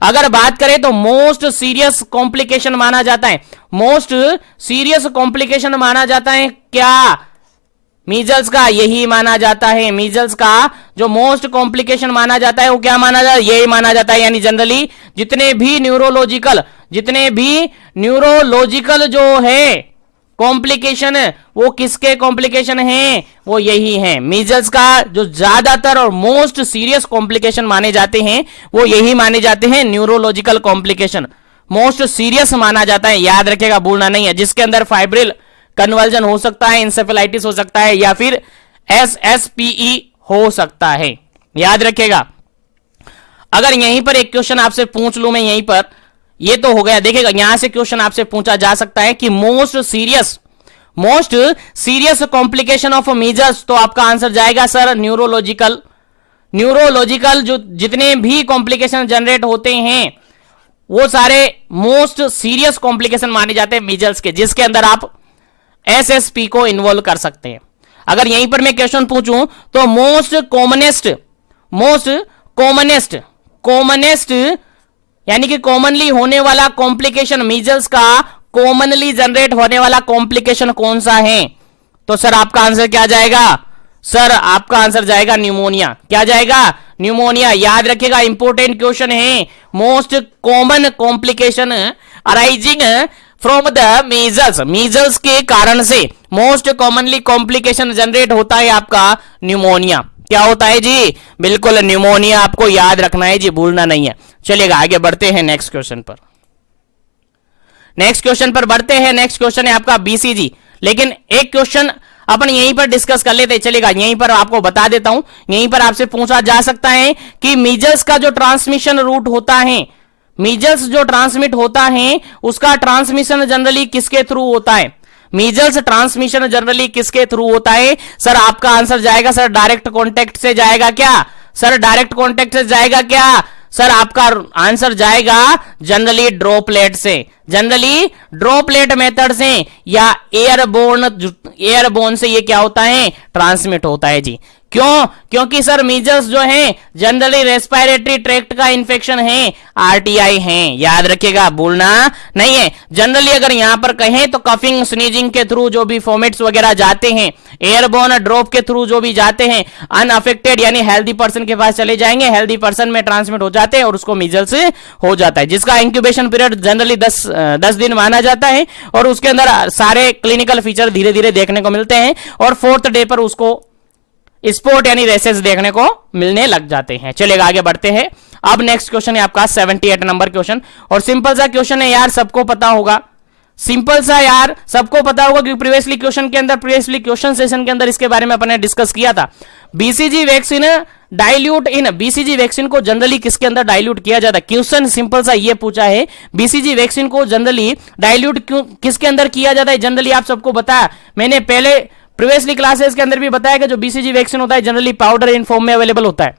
अगर बात करें तो मोस्ट सीरियस कॉम्प्लिकेशन माना जाता है, मोस्ट सीरियस कॉम्प्लिकेशन माना जाता है क्या? मीजल्स का यही माना जाता है। मीजल्स का जो मोस्ट कॉम्प्लिकेशन माना जाता है वो क्या माना जाता है, यही माना जाता है। यानी जनरली जितने भी न्यूरोलॉजिकल जो है कॉम्प्लिकेशन, वो किसके कॉम्प्लिकेशन हैं, वो यही है। मीजल्स का जो ज्यादातर और मोस्ट सीरियस कॉम्प्लिकेशन माने जाते हैं वो यही माने जाते हैं, न्यूरोलॉजिकल कॉम्प्लिकेशन मोस्ट सीरियस माना जाता है। याद रखेगा, भूलना नहीं है। जिसके अंदर फाइब्रिल कन्वर्जन हो सकता है, इंसेफेलाइटिस हो सकता है, या फिर SSPE हो सकता है। याद रखेगा। अगर यहीं पर एक क्वेश्चन आपसे पूछ लूं मैं, यहीं पर ये तो हो गया। देखिएगा, यहां से क्वेश्चन आपसे पूछा जा सकता है कि most serious complication of measles, तो आपका आंसर जाएगा सर न्यूरोलॉजिकल जो जितने भी कॉम्प्लिकेशन जनरेट होते हैं वो सारे मोस्ट सीरियस कॉम्प्लिकेशन माने जाते हैं मीजल्स के, जिसके अंदर आप SSP को इन्वॉल्व कर सकते हैं। अगर यहीं पर मैं क्वेश्चन पूछूं तो मोस्ट कॉमनेस्ट यानी कि कॉमनली होने वाला कॉम्प्लिकेशन, मीजल्स का कॉमनली जनरेट होने वाला कॉम्प्लिकेशन कौन सा है, तो सर आपका आंसर क्या जाएगा, सर आपका आंसर जाएगा न्यूमोनिया। क्या जाएगा, न्यूमोनिया। याद रखिएगा, इंपॉर्टेंट क्वेश्चन है। Most common complication arising from the measles के कारण से मोस्ट कॉमनली कॉम्प्लिकेशन जनरेट होता है आपका न्यूमोनिया। क्या होता है जी, बिल्कुल न्यूमोनिया। आपको याद रखना है जी, भूलना नहीं है। चलिएगा आगे बढ़ते हैं नेक्स्ट क्वेश्चन पर। नेक्स्ट क्वेश्चन है आपका BCG। लेकिन एक क्वेश्चन अपन यहीं पर डिस्कस कर लेते। चलेगा, यहीं पर आपको बता देता हूं। यहीं पर आपसे पूछा जा सकता है कि मीजल्स का जो ट्रांसमिशन रूट होता है, मीजल्स जो ट्रांसमिट होता है उसका ट्रांसमिशन जनरली किसके थ्रू होता है, मीजल्स ट्रांसमिशन जनरली किसके थ्रू होता है। सर आपका आंसर जाएगा सर डायरेक्ट कॉन्टेक्ट से जाएगा क्या, सर डायरेक्ट कॉन्टेक्ट से जाएगा क्या, सर आपका आंसर जाएगा जनरली ड्रॉपलेट मेथड से या एयरबोर्न से ये क्या होता है, ट्रांसमिट होता है जी। क्यों, क्योंकि सर मीजल्स जो है जनरली रेस्पिरेटरी ट्रैक्ट का इंफेक्शन है, RTI है। याद रखिएगा, भूलना नहीं है। जनरली अगर यहां पर कहें तो कफिंग स्नीजिंग के थ्रू जो भी फॉर्मेट्स वगैरह जाते हैं, एयरबोर्न ड्रॉप के थ्रू जो भी जाते हैं, अनअफेक्टेड यानी हेल्दी पर्सन के पास चले जाएंगे, हेल्दी पर्सन में ट्रांसमिट हो जाते हैं और उसको मीजल्स हो जाता है, जिसका इंक्यूबेशन पीरियड जनरली 10 दिन माना जाता है और उसके अंदर सारे क्लिनिकल फीचर धीरे धीरे देखने को मिलते हैं और 4th डे पर उसको स्पॉट यानी रेसेस देखने को मिलने लग जाते हैं। चलेगा आगे बढ़ते हैं। अब नेक्स्ट क्वेश्चन है आपका 78 नंबर क्वेश्चन, और सिंपल सा क्वेश्चन है यार, सबको पता होगा, सिंपल सा यार सबको पता होगा, क्योंकि प्रीवियसली क्वेश्चन सेशन के अंदर इसके बारे में अपने डिस्कस किया था। BCG वैक्सीन डाइल्यूट इन, BCG वैक्सीन को जनरली किसके अंदर डाइल्यूट किया जाता है। क्वेश्चन सिंपल सा ये पूछा है, BCG वैक्सीन को जनरली डाइल्यूट किसके अंदर किया जाता है। जनरली आप सबको बताया, मैंने पहले प्रीवियसली क्लासेस के अंदर भी बताया कि जो BCG वैक्सीन होता है जनरली पाउडर इन फॉर्म में अवेलेबल होता है।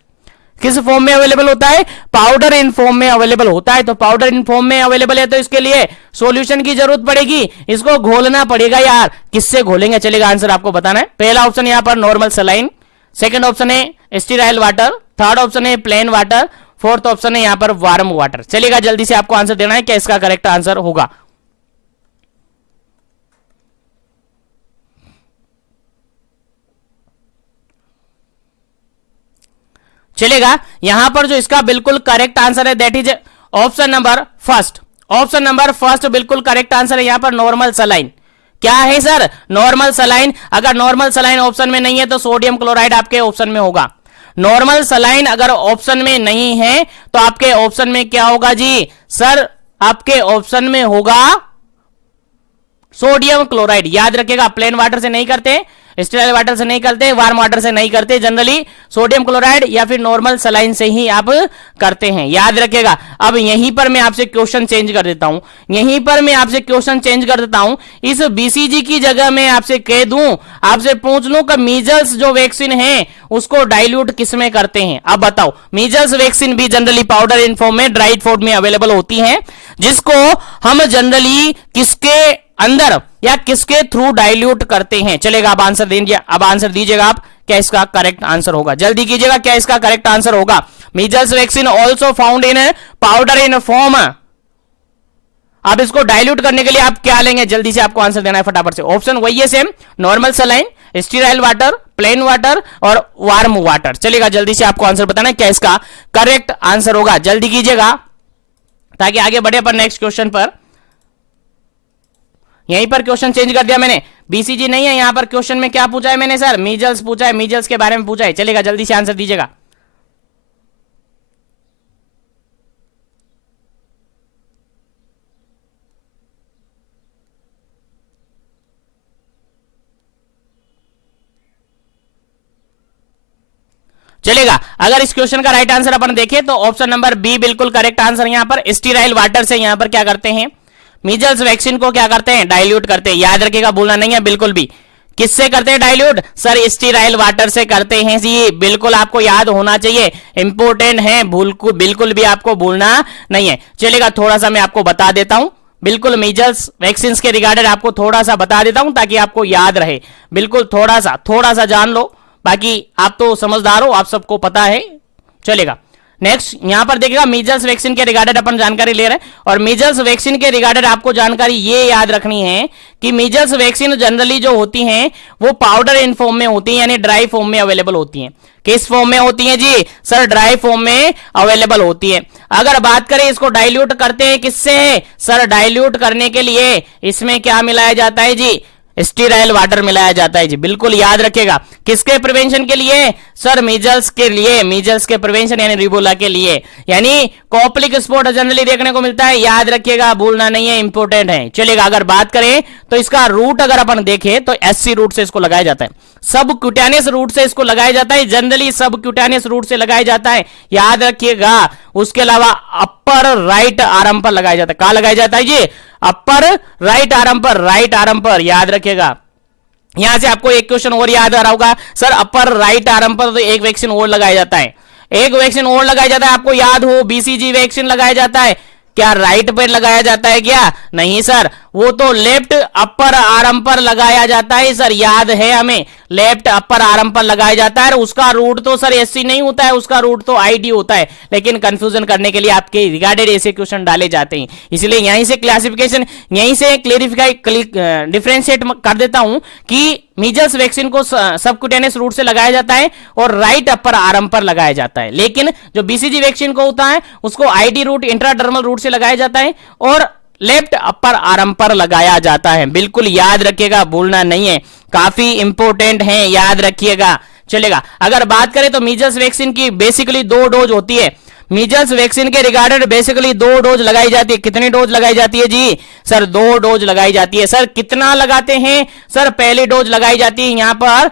किस फॉर्म में अवेलेबल होता है, पाउडर इन फॉर्म में अवेलेबल होता है। तो पाउडर इन फॉर्म में अवेलेबल है तो इसके लिए सॉल्यूशन की जरूरत पड़ेगी, इसको घोलना पड़ेगा यार। किससे घोलेंगे, चलेगा आंसर आपको बताना है। पहला ऑप्शन यहां पर नॉर्मल सलाइन, सेकंड ऑप्शन है स्टीराइल वाटर, थर्ड ऑप्शन है प्लेन वाटर, फोर्थ ऑप्शन है यहां पर वार्म वाटर। चलेगा, जल्दी से आपको आंसर देना है, क्या इसका करेक्ट आंसर होगा। चलेगा, यहां पर जो इसका बिल्कुल करेक्ट आंसर है that is option number first बिल्कुल करेक्ट आंसर है यहां पर नॉर्मल सलाइन। क्या है सर, नॉर्मल सलाइन। अगर नॉर्मल सलाइन ऑप्शन में नहीं है तो सोडियम क्लोराइड आपके ऑप्शन में होगा। नॉर्मल सलाइन अगर ऑप्शन में नहीं है तो आपके ऑप्शन में क्या होगा जी, सर आपके ऑप्शन में होगा सोडियम क्लोराइड। याद रखिएगा, प्लेन वाटर से नहीं करते, स्टीराइल वाटर से नहीं करते, वार्म वाटर से नहीं करते, जनरली सोडियम क्लोराइड या फिर नॉर्मल सलाइन से ही आप करते हैं। याद रखिएगा। अब यहीं पर मैं आपसे क्वेश्चन चेंज कर देता हूं, इस BCG की जगह मैं आपसे कह दूं, आपसे पूछ लूं कि मीजल्स जो वैक्सीन है उसको डाइल्यूट किस में करते हैं। अब बताओ, मीजल्स वैक्सीन भी जनरली पाउडर इन फॉर्म में, ड्राइड फॉर्म में अवेलेबल होती है, जिसको हम जनरली किसके अंदर या किसके थ्रू डाइल्यूट करते हैं। चलेगा, अब आंसर दीजिएगा आप, क्या इसका करेक्ट आंसर होगा। जल्दी कीजिएगा, क्या इसका करेक्ट आंसर होगा। Measles vaccine also found in powder in form, अब इसको डाइल्यूट करने के लिए आप क्या लेंगे, जल्दी से आपको आंसर देना है फटाफट से। ऑप्शन वही है same, normal saline, sterile water, plain water और वार्म वाटर। चलेगा, जल्दी से आपको आंसर बताना है क्या इसका करेक्ट आंसर होगा, जल्दी कीजिएगा ताकि आगे बढ़े अपन नेक्स्ट क्वेश्चन पर। यहीं पर क्वेश्चन चेंज कर दिया मैंने, बीसीजी नहीं है यहां पर। क्वेश्चन में क्या पूछा है मैंने सर, मीजल्स पूछा है, मीजल्स के बारे में पूछा है। चलेगा, जल्दी से आंसर दीजिएगा। चलेगा, अगर इस क्वेश्चन का राइट आंसर अपन देखें तो ऑप्शन नंबर बी बिल्कुल करेक्ट आंसर। यहां पर स्टीराइल वाटर से यहां पर क्या करते हैं, मीजल्स वैक्सीन को क्या करते हैं, डाइल्यूट करते हैं। याद रखिएगा, भूलना नहीं है बिल्कुल भी। किससे करते हैं डाइल्यूट, सर स्टीराइल वाटर से करते हैं जी, बिल्कुल आपको याद होना चाहिए, इंपॉर्टेंट है, बिल्कुल भी आपको भूलना नहीं है। चलेगा, थोड़ा सा मैं आपको बता देता हूं, बिल्कुल मीजल्स वैक्सीन के रिगार्डेड आपको थोड़ा सा बता देता हूं ताकि आपको याद रहे। बिल्कुल थोड़ा सा जान लो, बाकी आप तो समझदार हो, आप सबको पता है। चलेगा, नेक्स्ट यहां पर देखिएगा, मीजल्स वैक्सीन के रिगार्डेड अपन जानकारी ले रहे हैं। और मीजल्स वैक्सीन के रिगार्डेड आपको जानकारी ये याद रखनी है कि मीजल्स वैक्सीन जनरली जो होती हैं वो पाउडर इन फॉर्म में होती है, यानी ड्राई फॉर्म में अवेलेबल होती हैं। किस फॉर्म में होती हैं जी, सर ड्राई फॉर्म में अवेलेबल होती है। अगर बात करें इसको डाइल्यूट करते हैं किससे, सर डाइल्यूट करने के लिए इसमें क्या मिलाया जाता है जी, स्टीराइल वाटर मिलाया जाता है जी, बिल्कुल याद रखिएगा। किसके प्रिवेंशन के लिए, सर मीजल्स के लिए, मीजल्स के प्रिवेंशन यानी रिबोला के लिए, यानी कॉप्लिक स्पॉट जनरली देखने को मिलता है। याद रखिएगा, भूलना नहीं है, इंपॉर्टेंट है। चलेगा, अगर बात करें तो इसका रूट अगर अपन देखें तो एससी रूट से इसको लगाया जाता है, सब क्यूटानियस रूट से इसको लगाया जाता है, जनरली सब क्यूटानियस रूट से लगाया जाता है, याद रखिएगा। उसके अलावा अपर राइट आर्म पर लगाया जाता है, कहां लगाया जाता है जी, अपर राइट आर्म पर, याद रखिएगा। यहां से आपको एक क्वेश्चन और याद आ रहा होगा, सर अपर राइट आर्म पर तो एक वैक्सीन और लगाया जाता है, एक वैक्सीन और लगाया जाता है, आपको याद हो, बीसीजी वैक्सीन लगाया जाता है। क्या राइट पर लगाया जाता है क्या, नहीं सर, वो तो लेफ्ट अपर आर्म पर लगाया जाता है सर, याद है हमें, लेफ्ट अपर आर्म पर लगाया जाता है। उसका रूट तो सर एससी नहीं होता है, उसका रूट तो आईडी होता है, लेकिन कंफ्यूजन करने के लिए आपके रिगार्डेड ऐसे क्वेश्चन डाले जाते हैं, इसलिए यहीं से क्लासिफिकेशन, यहीं से क्लेरिफाई डिफरेंशिएट कर देता हूं कि मीजल्स वैक्सीन को सबक्यूटेनियस रूट से लगाया जाता है और राइट अपर आर्म पर लगाया जाता है, लेकिन जो बीसीजी वैक्सीन को होता है उसको आईडी रूट, इंट्राडर्मल रूट से लगाया जाता है और लेफ्ट अपर आर्म पर लगाया जाता है। बिल्कुल याद रखिएगा, भूलना नहीं है, काफी इंपॉर्टेंट है, याद रखिएगा। चलेगा, अगर बात करें तो मीजल्स वैक्सीन की बेसिकली 2 डोज होती है। मीजल्स वैक्सीन के रिगार्डेड बेसिकली 2 डोज लगाई जाती है। कितनी डोज लगाई जाती है जी, सर 2 डोज लगाई जाती है। सर कितना लगाते हैं, सर पहली डोज लगाई जाती है, यहां पर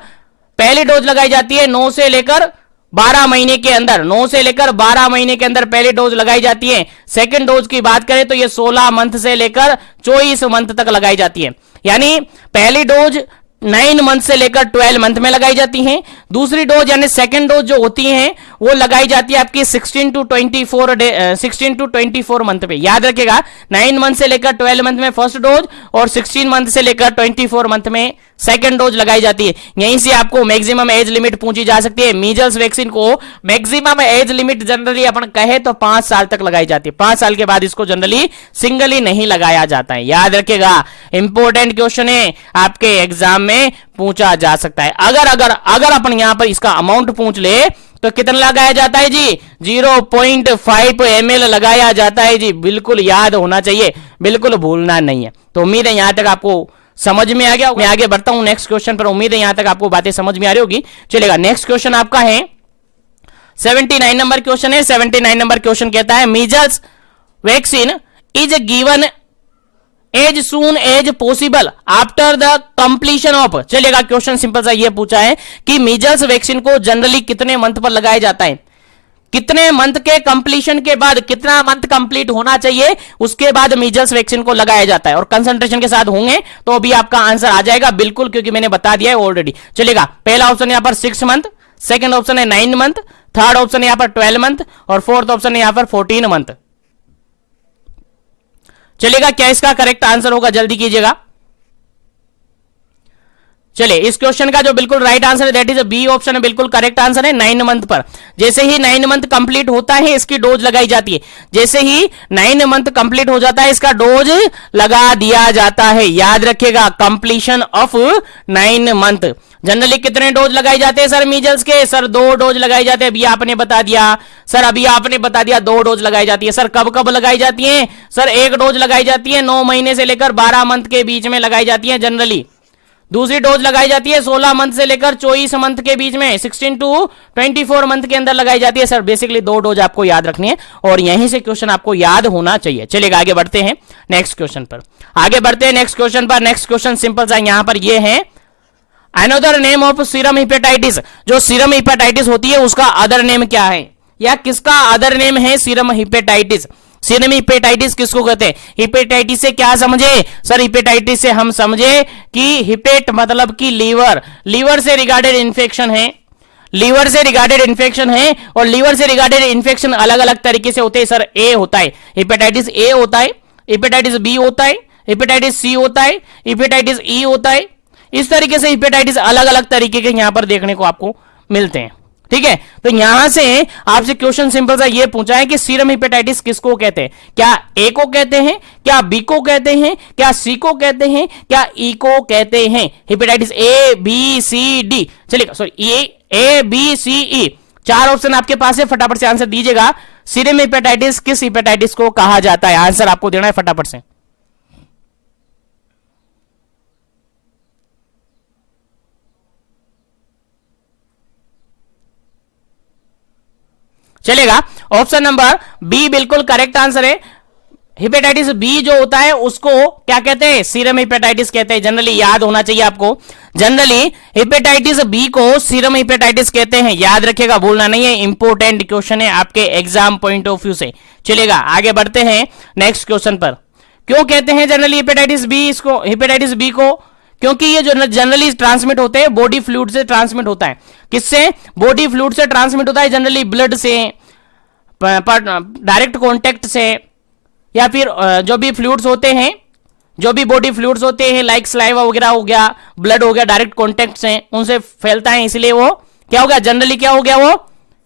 पहली डोज लगाई जाती है 9 से लेकर 12 महीने के अंदर, 9 से लेकर 12 महीने के अंदर पहली डोज लगाई जाती है। सेकंड डोज की बात करें तो ये 16 मंथ से लेकर 24 मंथ तक लगाई जाती है, यानी पहली डोज 9 मंथ से लेकर 12 मंथ में लगाई जाती हैं। दूसरी डोज यानी सेकंड डोज जो होती है वो लगाई जाती है आपकी 16 टू 24 मंथ पे। याद रखिएगा, 9 मंथ से लेकर 12 मंथ में फर्स्ट डोज और 16 मंथ से लेकर 24 मंथ में सेकंड डोज लगाई जाती है। यहीं से आपको मैक्सिमम एज लिमिट पूछी जा सकती है। मीजल्स वैक्सीन को मैक्सिमम एज लिमिट जनरली अपन कहे तो 5 साल तक लगाई जाती है, 5 साल के बाद इसको जनरली सिंगली नहीं लगाया जाता है। याद रखिएगा, इंपॉर्टेंट क्वेश्चन है, आपके एग्जाम में पूछा जा सकता है। अगर अपन यहां पर इसका अमाउंट पूछ ले तो कितना लगाया जाता है जी, 0.5 ml लगाया जाता है जी, बिल्कुल याद होना चाहिए, बिल्कुल भूलना नहीं है। तो उम्मीद है यहां तक आपको समझ में आ गया। मैं आगे बढ़ता हूं नेक्स्ट क्वेश्चन पर, उम्मीद है यहां तक आपको बातें समझ में आ रही होगी। चलेगा, नेक्स्ट क्वेश्चन आपका है 79 नंबर क्वेश्चन है। 79 नंबर क्वेश्चन कहता है measles vaccine is given as soon as possible after the completion of. चलेगा, क्वेश्चन सिंपल सा ये पूछा है कि मीजल्स वैक्सीन को जनरली कितने मंथ पर लगाया जाता है, कितने मंथ के कंप्लीशन के बाद, कितना मंथ कंप्लीट होना चाहिए उसके बाद मीजल्स वैक्सीन को लगाया जाता है, और कंसंट्रेशन के साथ होंगे तो अभी आपका आंसर आ जाएगा बिल्कुल, क्योंकि मैंने बता दिया है ऑलरेडी। चलेगा, पहला ऑप्शन यहां पर 6 मंथ, सेकंड ऑप्शन है 9 मंथ, थर्ड ऑप्शन यहां पर 12 मंथ और फोर्थ ऑप्शन यहां पर 14 मंथ। चलेगा, क्या इसका करेक्ट आंसर होगा, जल्दी कीजिएगा। चलिए इस क्वेश्चन का जो बिल्कुल राइट आंसर है दैट इज बी ऑप्शन है, बिल्कुल करेक्ट आंसर है। 9 मंथ पर जैसे ही 9 मंथ कंप्लीट होता है इसकी डोज लगाई जाती है, जैसे ही 9 मंथ कंप्लीट हो जाता है इसका डोज लगा दिया जाता है। याद रखिएगा कंप्लीशन ऑफ 9 मंथ। जनरली कितने डोज लगाए जाते हैं सर मीजल्स के? सर 2 डोज लगाए जाते हैं, अभी आपने बता दिया सर, अभी आपने बता दिया 2 डोज लगाई जाती है। सर कब कब लगाई जाती है? सर 1 डोज लगाई जाती है 9 महीने से लेकर 12 मंथ के बीच में लगाई जाती है जनरली। दूसरी डोज लगाई जाती है 16 मंथ से लेकर 24 मंथ के बीच में, 16 टू 24 मंथ के अंदर लगाई जाती है। सर बेसिकली 2 डोज आपको याद रखनी है और यहीं से क्वेश्चन आपको याद होना चाहिए। चलिएगा आगे बढ़ते हैं नेक्स्ट क्वेश्चन पर, आगे बढ़ते हैं नेक्स्ट क्वेश्चन पर। नेक्स्ट क्वेश्चन सिंपल सा यहां पर ये है, another name of serum hepatitis. जो सीरम हिपेटाइटिस होती है उसका अदर नेम क्या है, या किसका अदर नेम है सीरम हिपेटाइटिस? सीरम हिपेटाइटिस किसको कहते हैं? हिपेटाइटिस से क्या समझे सर? हिपेटाइटिस से हम समझे कि हिपेट मतलब कि लीवर, लीवर से रिगार्डेड इंफेक्शन है, लीवर से रिगार्डेड इंफेक्शन है। और लीवर से रिगार्डेड इंफेक्शन अलग अलग तरीके से होते हैं सर। ए होता है हिपेटाइटिस ए होता है, हिपेटाइटिस बी होता है, हिपेटाइटिस सी होता है, हिपेटाइटिस ई होता है। इस तरीके से हिपेटाइटिस अलग अलग तरीके के यहां पर देखने को आपको मिलते हैं। ठीक है, तो यहां से आपसे क्वेश्चन सिंपल सा ये पूछा है कि सीरम हिपेटाइटिस किसको कहते हैं? क्या ए को कहते हैं, क्या बी को कहते हैं, क्या सी को कहते हैं, क्या ई को कहते हैं? Hepatitis A B C D, चलिए sorry A B C E 4 option आपके पास है, फटाफट से आंसर दीजिएगा। सीरम हिपेटाइटिस किस हिपेटाइटिस को कहा जाता है? आंसर आपको देना है फटाफट से। चलेगा, ऑप्शन नंबर बी बिल्कुल करेक्ट आंसर है। हिपेटाइटिस बी जो होता है उसको क्या कहते हैं? सीरम हिपेटाइटिस कहते हैं। जनरली याद होना चाहिए आपको, जनरली हिपेटाइटिस बी को सीरम हिपेटाइटिस कहते हैं। याद रखिएगा, भूलना नहीं है, इंपोर्टेंट क्वेश्चन है आपके एग्जाम पॉइंट ऑफ व्यू से। चलेगा आगे बढ़ते हैं नेक्स्ट क्वेश्चन पर। क्यों कहते हैं जनरली हिपेटाइटिस बी इसको, हिपेटाइटिस बी को? क्योंकि ये जो जनरली ट्रांसमिट होते हैं बॉडी फ्लूइड से ट्रांसमिट होता है। किससे? बॉडी फ्लूइड से ट्रांसमिट होता है, जनरली ब्लड से, डायरेक्ट कॉन्टेक्ट से, या फिर जो भी फ्लूइड्स होते हैं, जो भी बॉडी फ्लूइड्स होते हैं लाइक स्लाइवा वगैरह हो गया, ब्लड हो गया, डायरेक्ट कॉन्टेक्ट से उनसे फैलता है, इसलिए वो क्या हो गया जनरली, क्या हो गया वो,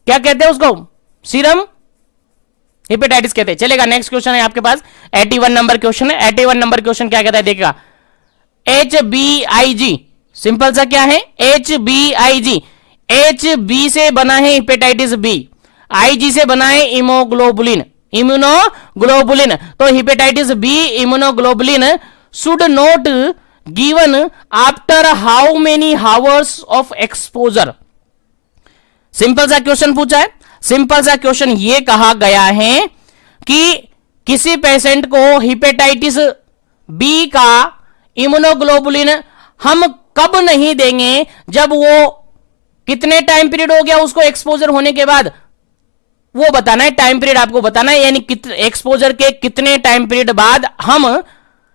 क्या कहते हैं उसको? सीरम हिपेटाइटिस कहते हैं। चलेगा नेक्स्ट क्वेश्चन है आपके पास, 81 नंबर क्वेश्चन है। 81 नंबर क्वेश्चन क्या कहता है देखिएगा, HBIG सिंपल सा क्या है? HBIG, HB से बना है हिपेटाइटिस बी, IG से बना है इमोग्लोबुलिन, इम्यूनोग्लोबुलिन। तो hepatitis B immunoglobulin should not given after how many hours of exposure? Simple सा क्वेश्चन पूछा है। सिंपल सा क्वेश्चन ये कहा गया है कि किसी पेशेंट को हिपेटाइटिस बी का इम्यूनोग्लोबुलिन हम कब नहीं देंगे, जब वो कितने टाइम पीरियड हो गया उसको एक्सपोजर होने के बाद, वो बताना है, टाइम पीरियड आपको बताना है, यानी एक्सपोजर के कितने टाइम पीरियड बाद हम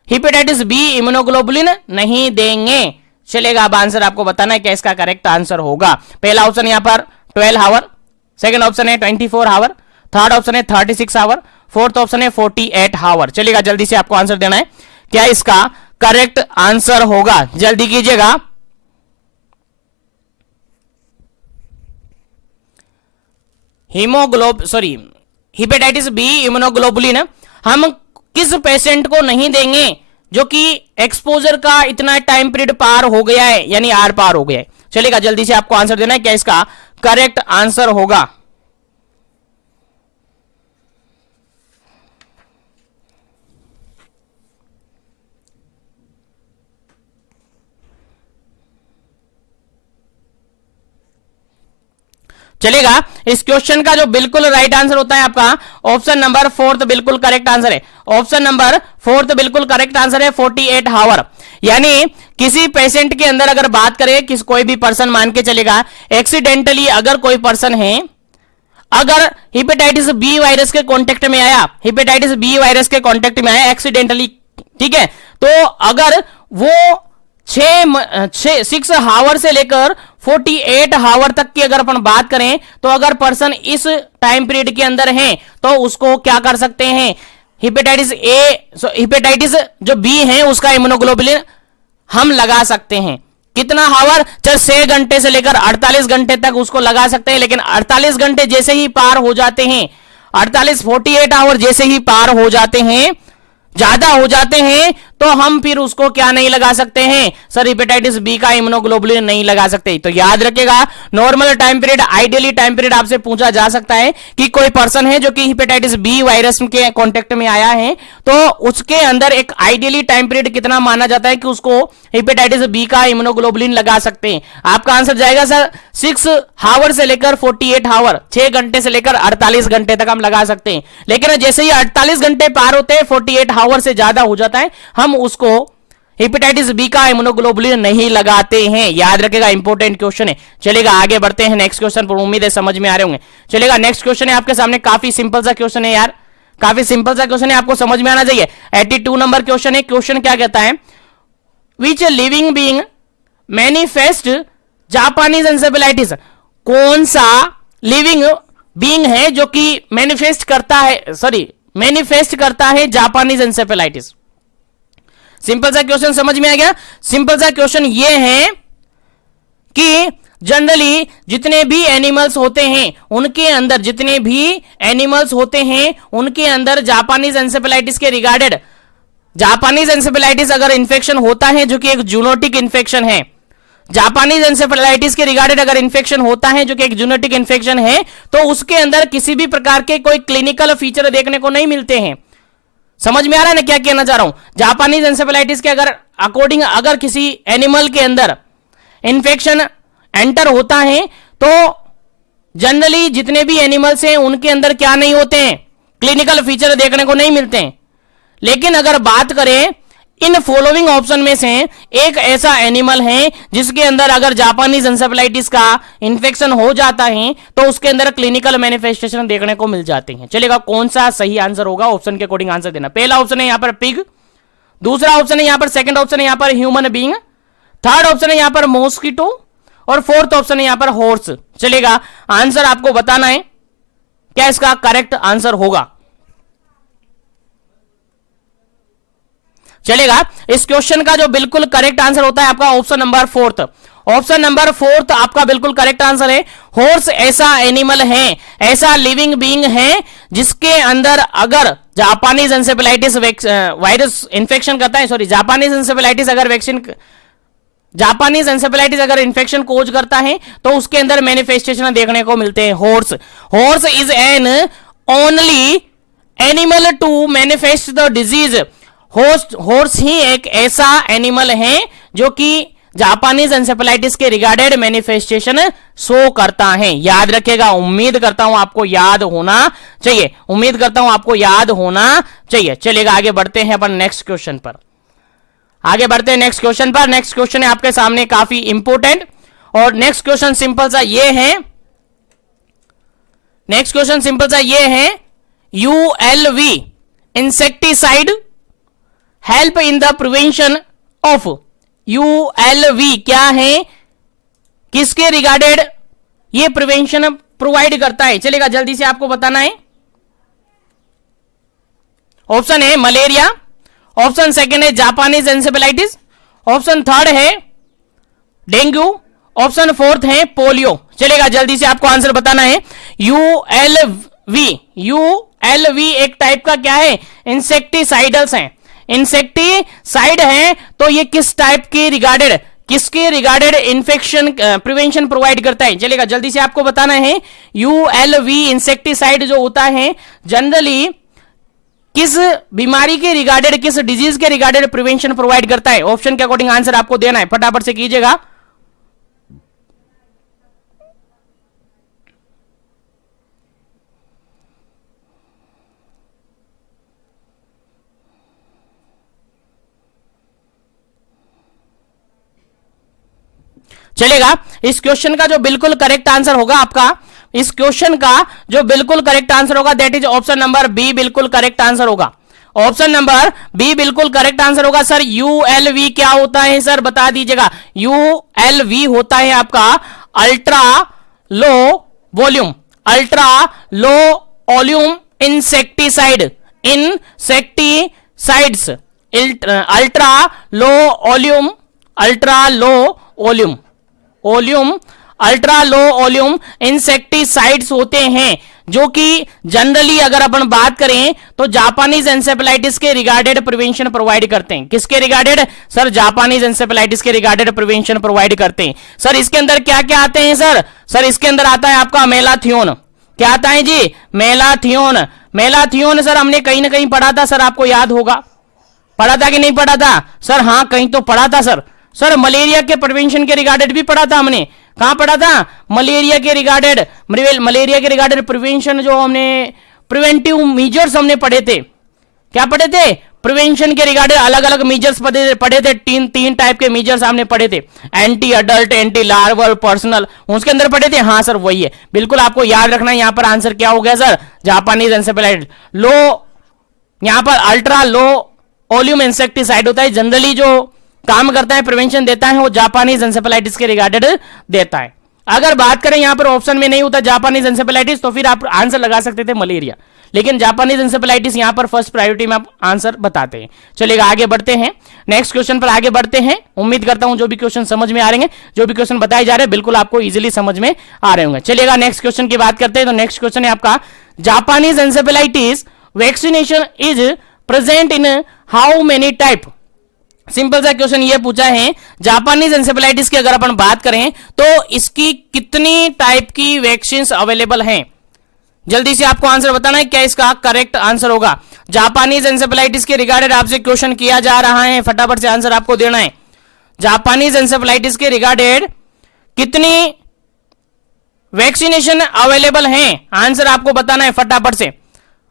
हिपेटाइटिस बी इम्यूनोग्लोबुलिन नहीं देंगे। चलेगा, अब आंसर आपको बताना है क्या इसका करेक्ट आंसर होगा। पहला ऑप्शन यहां पर 12 आवर, सेकंड ऑप्शन है 24 आवर, थर्ड ऑप्शन है 36 आवर, फोर्थ ऑप्शन है 48 आवर। चलिएगा, जल्दी से आपको आंसर देना है क्या इसका करेक्ट आंसर होगा, जल्दी कीजिएगा। हिपेटाइटिस बी इम्यूनोग्लोबुलिन हम किस पेशेंट को नहीं देंगे जो कि एक्सपोजर का इतना टाइम पीरियड पार हो गया है, यानी आर पार हो गया है। चलेगा, जल्दी से आपको आंसर देना है क्या इसका करेक्ट आंसर होगा। चलेगा, इस क्वेश्चन का जो बिल्कुल राइट आंसर होता है आपका ऑप्शन नंबर 4 बिल्कुल करेक्ट आंसर है। ऑप्शन नंबर 4 बिल्कुल करेक्ट आंसर है, 48 आवर। यानी किसी पेशेंट के अंदर अगर बात करें, किस कोई भी पर्सन मान के चलेगा, एक्सीडेंटली अगर कोई पर्सन है, अगर हिपेटाइटिस बी वायरस के कांटेक्ट में आया, हिपेटाइटिस बी वायरस के कांटेक्ट में आया एक्सीडेंटली, ठीक है, तो अगर वो 6 आवर से लेकर 48 आवर तक की अगर अपन बात करें, तो अगर पर्सन इस टाइम पीरियड के अंदर है तो उसको क्या कर सकते हैं, हिपेटाइटिस जो बी है उसका इम्यूनोग्लोबुलिन हम लगा सकते हैं। कितना हावर? चल 6 घंटे से लेकर 48 घंटे तक उसको लगा सकते हैं, लेकिन 48 घंटे जैसे ही पार हो जाते हैं, 48 आवर जैसे ही पार हो जाते हैं, ज्यादा हो जाते हैं, तो हम फिर उसको क्या नहीं लगा सकते हैं सर? हेपेटाइटिस बी का इम्यूनोग्लोबुलिन नहीं लगा सकते। तो याद रखिएगा, normal time period, ideally time period आपसे पूछा जा सकता है कि कोई पर्सन है जो कि हेपेटाइटिस बी वायरस के कांटेक्ट में आया है, तो उसके अंदर एक आइडियली टाइम पीरियड कितना माना जाता है कि उसको हेपेटाइटिस बी का इम्यूनोग्लोबुलिन लगा सकते हैं? आपका आंसर जाएगा सर 6 आवर से लेकर 48 आवर, 6 घंटे से लेकर 48 घंटे तक हम लगा सकते हैं। लेकिन जैसे ही 48 घंटे पार होते हैं, 48 आवर से ज्यादा हो जाता है, हम उसको हेपेटाइटिस बी का इम्यूनोग्लोबुलिन नहीं लगाते हैं। याद रखेगा, इंपॉर्टेंट क्वेश्चन है। चलेगा, आगे बढ़ते हैं नेक्स्ट क्वेश्चन पर। उम्मीद है समझ में आ रहे होंगे। चलेगा, नेक्स्ट क्वेश्चन है आपके सामने, काफी सिंपल सा क्वेश्चन है यार, काफी सिंपल सा क्वेश्चन है, आपको समझ में आना चाहिए। 82 नंबर क्वेश्चन है। क्वेश्चन क्या कहता है? विच living being manifest Japanese encephalitis? कौन सा लिविंग बीइंग है जो कि मैनिफेस्ट करता है जापानीज एंसेफेलाइटिस? सिंपल सा क्वेश्चन समझ में आ गया? सिंपल सा क्वेश्चन ये है कि जनरली जितने भी एनिमल्स होते हैं उनके अंदर, जितने भी एनिमल्स होते हैं उनके अंदर जापानीज एंसेफेलाइटिस के रिगार्डेड, जापानीज एंसेफेलाइटिस अगर इंफेक्शन होता है जो कि एक जूनोटिक इंफेक्शन है, जापानीज एंसेफेलाइटिस के रिगार्डेड अगर इंफेक्शन होता है जो कि एक जूनोटिक इंफेक्शन है, तो उसके अंदर किसी भी प्रकार के कोई क्लिनिकल फीचर देखने को नहीं मिलते हैं। समझ में आ रहा है ना क्या कहना चाह रहा हूं? जापानीज एंसेफेलाइटिस के अगर अकॉर्डिंग अगर किसी एनिमल के अंदर इंफेक्शन एंटर होता है, तो जनरली जितने भी एनिमल्स हैं उनके अंदर क्या नहीं होते हैं? क्लिनिकल फीचर देखने को नहीं मिलते हैं। लेकिन अगर बात करें इन फॉलोइंग ऑप्शन में से एक ऐसा एनिमल है जिसके अंदर अगर जापानीज एंसेफेलाइटिस का इंफेक्शन हो जाता है तो उसके अंदर क्लिनिकल मैनिफेस्टेशन देखने को मिल जाते हैं। चलेगा, कौन सा सही आंसर होगा? ऑप्शन के अकॉर्डिंग आंसर देना। पहला ऑप्शन है यहां पर पिग, दूसरा ऑप्शन है यहां पर, सेकंड ऑप्शन है यहां पर ह्यूमन बीइंग, थर्ड ऑप्शन है यहां पर मॉस्किटो, और फोर्थ ऑप्शन है यहां पर हॉर्स। चलेगा, आंसर आपको बताना है क्या इसका करेक्ट आंसर होगा। चलेगा, इस क्वेश्चन का जो बिल्कुल करेक्ट आंसर होता है आपका ऑप्शन नंबर 4। ऑप्शन नंबर 4 आपका बिल्कुल करेक्ट आंसर है। हॉर्स ऐसा एनिमल है, ऐसा लिविंग बीइंग है जिसके अंदर अगर जापानीज एंसेफेलाइटिस वायरस इंफेक्शन करता है, सॉरी जापानीज एंसेफेलाइटिस अगर इंफेक्शन कोज करता है तो उसके अंदर मैनिफेस्टेशन देखने को मिलते हैं। Horse is an only animal to manifest the disease. Horse ही एक ऐसा एनिमल है जो कि जापानीज एंसेफेलाइटिस के रिगार्डेड मैनिफेस्टेशन शो करता है। याद रखिएगा, उम्मीद करता हूं आपको याद होना चाहिए, उम्मीद करता हूं आपको याद होना चाहिए। चलिएगा, आगे बढ़ते हैं अपन नेक्स्ट क्वेश्चन पर। आगे बढ़ते हैं नेक्स्ट क्वेश्चन पर। नेक्स्ट क्वेश्चन है आपके सामने काफी इंपोर्टेंट, और नेक्स्ट क्वेश्चन सिंपल सा ये है, नेक्स्ट क्वेश्चन सिंपल सा ये है, ULV insecticide help in the prevention of. ULV क्या है, किसके रिगार्डेड ये प्रिवेंशन प्रोवाइड करता है? चलेगा, जल्दी से आपको बताना है। ऑप्शन है मलेरिया, ऑप्शन सेकंड है जापानीज एंसेफेलाइटिस, ऑप्शन थर्ड है डेंगू, ऑप्शन फोर्थ है पोलियो। चलेगा, जल्दी से आपको आंसर बताना है। ULV एक टाइप का क्या है? इंसेक्टिसाइडल्स हैं, इंसेक्टिसाइड है। तो ये किस टाइप के रिगार्डेड, किसके रिगार्डेड इंफेक्शन प्रिवेंशन प्रोवाइड करता है? चलेगा, जल्दी से आपको बताना है। ULV इंसेक्टिसाइड जो होता है जनरली किस बीमारी के रिगार्डेड, किस डिजीज के रिगार्डेड प्रिवेंशन प्रोवाइड करता है? ऑप्शन के अकॉर्डिंग आंसर आपको देना है, फटाफट से कीजिएगा। चलेगा, इस क्वेश्चन का जो बिल्कुल करेक्ट आंसर होगा आपका, इस क्वेश्चन का जो बिल्कुल करेक्ट आंसर होगा that is option number B बिल्कुल करेक्ट आंसर होगा। ऑप्शन नंबर बी बिल्कुल करेक्ट आंसर होगा। सर ULV क्या होता है सर, बता दीजिएगा। ULV होता है आपका ultra low volume, ultra low volume insecticide, insecticides, ultra low volume, volume ultra low volume insecticides होते हैं, जो कि जनरली अगर अपन बात करें तो जापानीज एंसेफेलाइटिस के रिगार्डेड प्रिवेंशन प्रोवाइड करते हैं। किसके रिगार्डेड सर? जापानीज एंसेफेलाइटिस के रिगार्डेड प्रिवेंशन प्रोवाइड करते हैं। सर इसके अंदर क्या क्या आते हैं सर? सर इसके अंदर आता है आपका मेलाथियोन। क्या आता है जी? मेलाथियोन। मेलाथियोन सर हमने कहीं ना कहीं पढ़ा था सर, आपको याद होगा, पढ़ा था कि नहीं पढ़ा था सर? हाँ कहीं तो पढ़ा था सर। सर मलेरिया के प्रिवेंशन के रिगार्डेड भी पढ़ा था हमने। कहां पढ़ा था? मलेरिया के रिगार्डेड, मलेरिया के रिगार्डेड प्रिवेंशन, जो हमने प्रिवेंटिव मेजर्स हमने पढ़े थे। क्या पढ़े थे? प्रिवेंशन के रिगार्डेड अलग अलग मेजर्स पढ़े थे। तीन टाइप के मेजर्स हमने पढ़े थे, anti adult, anti larval, personal, उसके अंदर पढ़े थे। हाँ सर वही है, बिल्कुल आपको याद रखना है। यहां पर आंसर क्या हो गया सर? Japanese encephalitis. लो, यहां पर अल्ट्रा लो वॉल्यूम इंसेक्टिसाइड होता है, जनरली जो काम करता है, प्रिवेंशन देता है, वो जापानीज एंसेफेलाइटिस के रिगार्डेड देता है। अगर बात करें यहां पर ऑप्शन में नहीं होता जापानीज एंसेफेलाइटिस, तो फिर आप आंसर लगा सकते थे मलेरिया, लेकिन जापानीज एंसेफेलाइटिस यहां पर फर्स्ट प्रायोरिटी में आप आंसर बताते हैं। चलिएगा आगे बढ़ते हैं, नेक्स्ट क्वेश्चन पर आगे बढ़ते हैं। उम्मीद करता हूं जो भी क्वेश्चन समझ में आ रहे हैं, जो भी क्वेश्चन बताए जा रहे हैं, बिल्कुल आपको इजीली समझ में आ रहे होंगे। चलिएगा नेक्स्ट क्वेश्चन की बात करते हैं। तो नेक्स्ट क्वेश्चन है आपका, Japanese encephalitis vaccination is present in how many type. Simple सा क्वेश्चन ये पूछा है, जापानीज एंसेफेलाइटिस की अगर अपन बात करें तो इसकी कितनी टाइप की वैक्सीन अवेलेबल हैं? जल्दी से आपको आंसर बताना है, क्या इसका करेक्ट आंसर होगा। जापानीज एंसेफेलाइटिस के रिगार्डेड आपसे क्वेश्चन किया जा रहा है, फटाफट से आंसर आपको देना है। जापानीज एंसेफेलाइटिस के रिगार्डेड कितनी वैक्सीनेशन अवेलेबल हैं? आंसर आपको बताना है फटाफट से।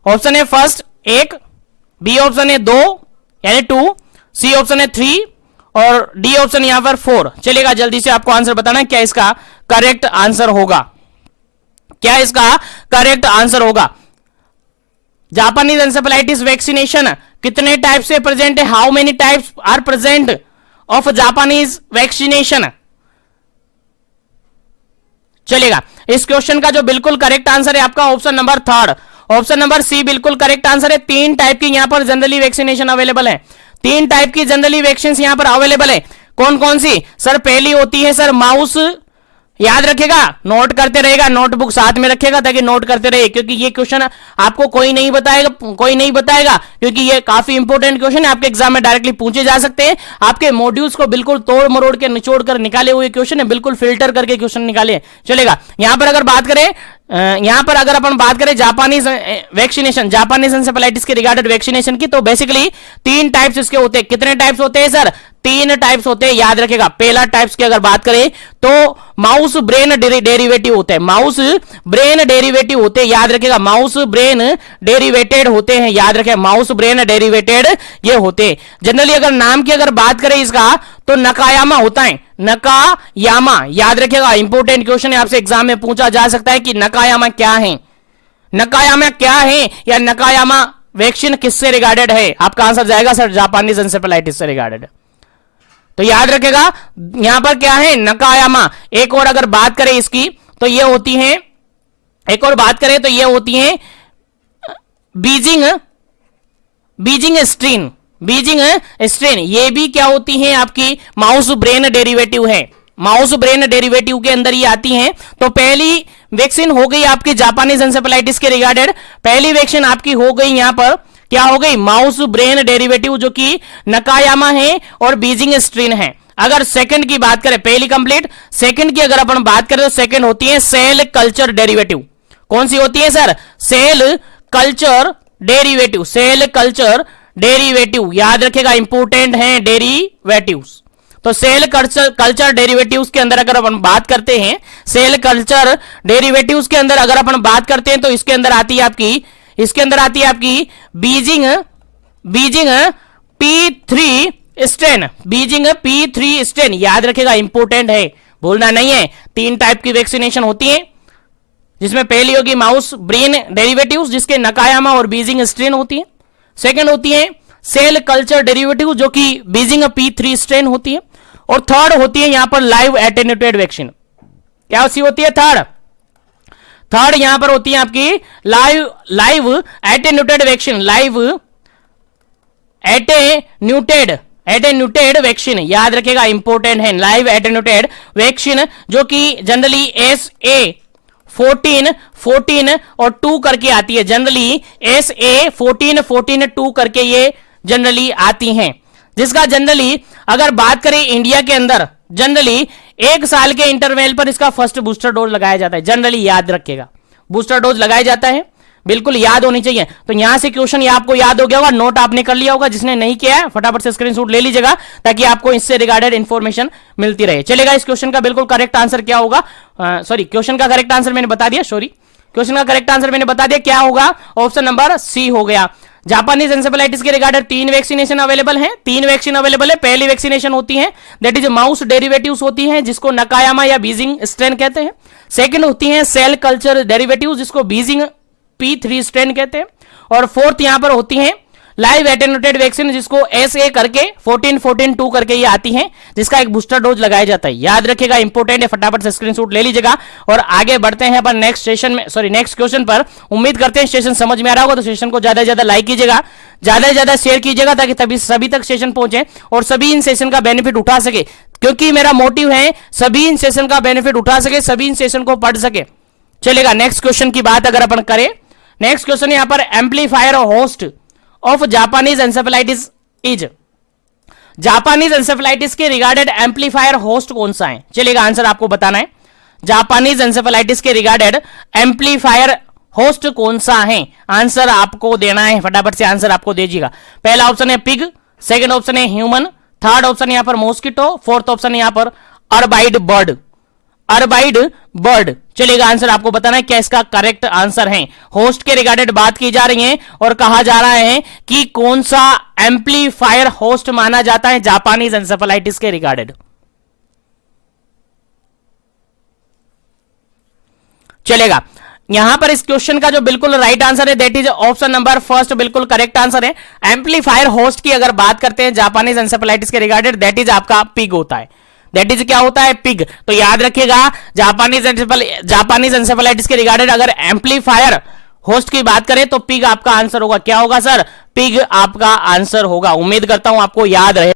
ऑप्शन है फर्स्ट 1, बी ऑप्शन है 2 यानी 2, सी ऑप्शन है 3 और डी ऑप्शन यहां पर 4। चलेगा जल्दी से आपको आंसर बताना है, क्या इसका करेक्ट आंसर होगा, क्या इसका करेक्ट आंसर होगा। जापानीज एंसेफेलाइटिस वैक्सीनेशन कितने टाइप से प्रेजेंट है? How many types are present of Japanese vaccination? चलेगा, इस क्वेश्चन का जो बिल्कुल करेक्ट आंसर है आपका option number 3, option number C बिल्कुल करेक्ट आंसर है। 3 टाइप की यहां पर जनरली वैक्सीनेशन अवेलेबल है, 3 टाइप की जनरली वैक्सीन यहां पर अवेलेबल है। कौन कौन सी सर? पहली होती है सर माउस, याद रखेगा, नोट करते रहेगा, नोटबुक साथ में रखेगा ताकि नोट करते रहे, क्योंकि ये क्वेश्चन आपको कोई नहीं बताएगा, क्योंकि ये काफी इंपॉर्टेंट क्वेश्चन है, आपके एग्जाम में डायरेक्टली पूछे जा सकते हैं। आपके मॉड्यूल्स को बिल्कुल तोड़ मरोड़ के निचोड़ कर निकाले हुए क्वेश्चन है, बिल्कुल फिल्टर करके क्वेश्चन निकाले। चलेगा, यहां पर अगर बात करें, यहां पर अगर अपन बात करें जापानीज वैक्सीनेशन, जापानीज एंसेफेलाइटिस के रिगार्डेड वैक्सीनेशन की, तो बेसिकली 3 टाइप्स इसके होते हैं। कितने टाइप्स होते हैं सर? 3 टाइप्स होते हैं, याद रखेगा। पहला टाइप्स की अगर बात करें तो माउस ब्रेन डेरिवेटिव होते हैं, माउस ब्रेन डेरिवेटिव होते हैं, याद रखेगा, माउस ब्रेन डेरिवेटेड होते हैं, याद रखें, माउस ब्रेन डेरिवेटेड ये होते हैं। जनरली अगर नाम की अगर बात करें इसका, तो नकायामा होता है, नकायामा, याद रखेगा, इंपॉर्टेंट क्वेश्चन है, आपसे एग्जाम में पूछा जा सकता है कि नकायामा क्या है, नकायामा क्या है, या नकायामा वैक्सीन किससे रिगार्डेड है? आपका आंसर जाएगा सर जापानीज एंसेफेलाइटिस से रिगार्डेड। तो याद रखेगा यहां पर क्या है? नकायामा। एक और अगर बात करें इसकी, तो ये होती है, एक और बात करें तो ये होती है बीजिंग स्ट्रेन, बीजिंग स्ट्रेन, ये भी क्या होती है? आपकी माउस ब्रेन डेरिवेटिव है, माउस ब्रेन डेरिवेटिव के अंदर ये आती हैं। तो पहली वैक्सीन हो गई आपकी जापानीज एंसेफेलाइटिस के रिगार्डेड, पहली वैक्सीन आपकी हो गई, यहां पर क्या हो गई? माउस ब्रेन डेरिवेटिव, जो कि नकायामा है और बीजिंग स्ट्रेन है। अगर सेकंड की बात करें, पहली कंप्लीट, सेकंड की अगर अपन बात करें तो सेकंड होती है सेल कल्चर डेरिवेटिव। कौन सी होती है sir? Cell culture derivative, cell culture derivative, याद रखेगा, इंपोर्टेंट है डेरिवेटिव्स। तो सेल कल्चर डेरिवेटिव्स के अंदर अगर अपन बात करते हैं, सेल कल्चर डेरिवेटिव्स के अंदर अगर अपन बात करते हैं, तो इसके अंदर आती है आपकी, इसके अंदर आती है आपकी Beijing P3 strain, Beijing P3 strain, याद रखेगा, इंपोर्टेंट है, भूलना नहीं है। 3 टाइप की वैक्सीनेशन होती है, जिसमें पहली होगी माउस ब्रेन डेरिवेटिव्स, जिसके नकायामा और बीजिंग स्ट्रेन होती है। सेकंड होती है सेल कल्चर डेरिवेटिव, जो कि बीजिंग P3 स्ट्रेन होती है। और थर्ड होती है यहां पर लाइव एटेन्यूटेड वैक्सीन। क्या सी होती है? थर्ड यहां पर होती है आपकी live attenuated vaccine, live attenuated attenuated vaccine, याद रखेगा इंपॉर्टेंट है, लाइव एटेन्यूटेड वैक्सीन जो कि जनरली SA14 और 2 करके आती है, जनरली SA14 2 करके ये जनरली आती हैं, जिसका जनरली अगर बात करें इंडिया के अंदर जनरली 1 साल के इंटरवल पर इसका फर्स्ट बूस्टर डोज लगाया जाता है, जनरली याद रखेगा बूस्टर डोज लगाया जाता है, बिल्कुल याद होनी चाहिए। तो यहां से क्वेश्चन ये आपको याद हो गया होगा, नोट आपने कर लिया होगा, जिसने नहीं किया है फटाफट से स्क्रीनशॉट ले लीजिएगा ताकि आपको इससे रिगार्डेड इंफॉर्मेशन मिलती रहे। चलेगा, इस क्वेश्चन का बिल्कुल करेक्ट आंसर क्या होगा, सॉरी क्वेश्चन का करेक्ट आंसर मैंने बता दिया, क्वेश्चन का करेक्ट आंसर मैंने बता दिया, क्या होगा, ऑप्शन नंबर सी हो गया। जापानीज एंसेफेलाइटिस के रिगार्डेड 3 वैक्सीनेशन अवेलेबल हैं, 3 वैक्सीन अवेलेबल है। पहली वैक्सीनेशन होती है दैट इज माउस डेरिवेटिव्स होती हैं, जिसको नकायामा या बीजिंग स्ट्रेन कहते हैं। सेकंड होती है सेल कल्चर डेरिवेटिव्स, जिसको बीजिंग P3 स्ट्रेन कहते हैं। और फोर्थ यहां पर होती है लाइव एटेन्यूटेड वैक्सीन, जिसको SA करके 14-14-2 करके ये आती है, जिसका एक बूस्टर डोज लगाया जाता है। याद रखिएगा, इंपॉर्टेंट है, फटाफट से स्क्रीनशॉट ले लीजिएगा। और आगे बढ़ते हैं अपन नेक्स्ट सेशन में, सॉरी नेक्स्ट क्वेश्चन पर। उम्मीद करते हैं सेशन समझ में आ रहा होगा, तो सेशन को ज्यादा से ज्यादा लाइक कीजिएगा, ज्यादा से ज्यादा शेयर कीजिएगा, ताकि तभी सभी तक सेशन पहुंचे और सभी इन सेशन का बेनिफिट उठा सके, क्योंकि मेरा मोटिव है सभी इन सेशन का बेनिफिट उठा सके, सभी इन सेशन को पढ़ सके। चलेगा, नेक्स्ट क्वेश्चन की बात अगर अपन करें, नेक्स्ट क्वेश्चन यहां पर amplifier host of Japanese encephalitis is, Japanese encephalitis के रिगार्डेड एम्पलीफायर होस्ट कौन सा है? चलेगा, आंसर आपको बताना है। जापानीज एंसेफेलाइटिस के रिगार्डेड एम्पलीफायर होस्ट कौन सा है, आंसर आपको देना है, फटाफट से आंसर आपको दीजिएगा। पहला ऑप्शन है पिग, सेकंड ऑप्शन है ह्यूमन, थर्ड ऑप्शन यहां पर मॉस्किटो, फोर्थ ऑप्शन यहां पर अर्बाइड बर्ड, अर्बाइड बर्ड। चलेगा, आंसर आपको बताना है क्या इसका करेक्ट आंसर है। होस्ट के रिगार्डेड बात की जा रही है और कहा जा रहा है कि कौन सा एम्पलीफायर होस्ट माना जाता है जापानीज एंसेफेलाइटिस के रिगार्डेड। चलेगा, यहां पर इस क्वेश्चन का जो बिल्कुल राइट आंसर है that is option number first, बिल्कुल करेक्ट आंसर है। एम्पलीफायर होस्ट की अगर बात करते हैं जापानीज एंसेफेलाइटिस के रिगार्डेड, दैट इज आपका पिग होता है, दैट इज क्या होता है, पिग। तो याद रखिएगा, जापानीज एंसेफेलाइटिस के रिगार्डेड अगर एम्पलीफायर होस्ट की बात करें तो पिग आपका आंसर होगा। क्या होगा सर? पिग आपका आंसर होगा। उम्मीद करता हूं आपको याद रहे।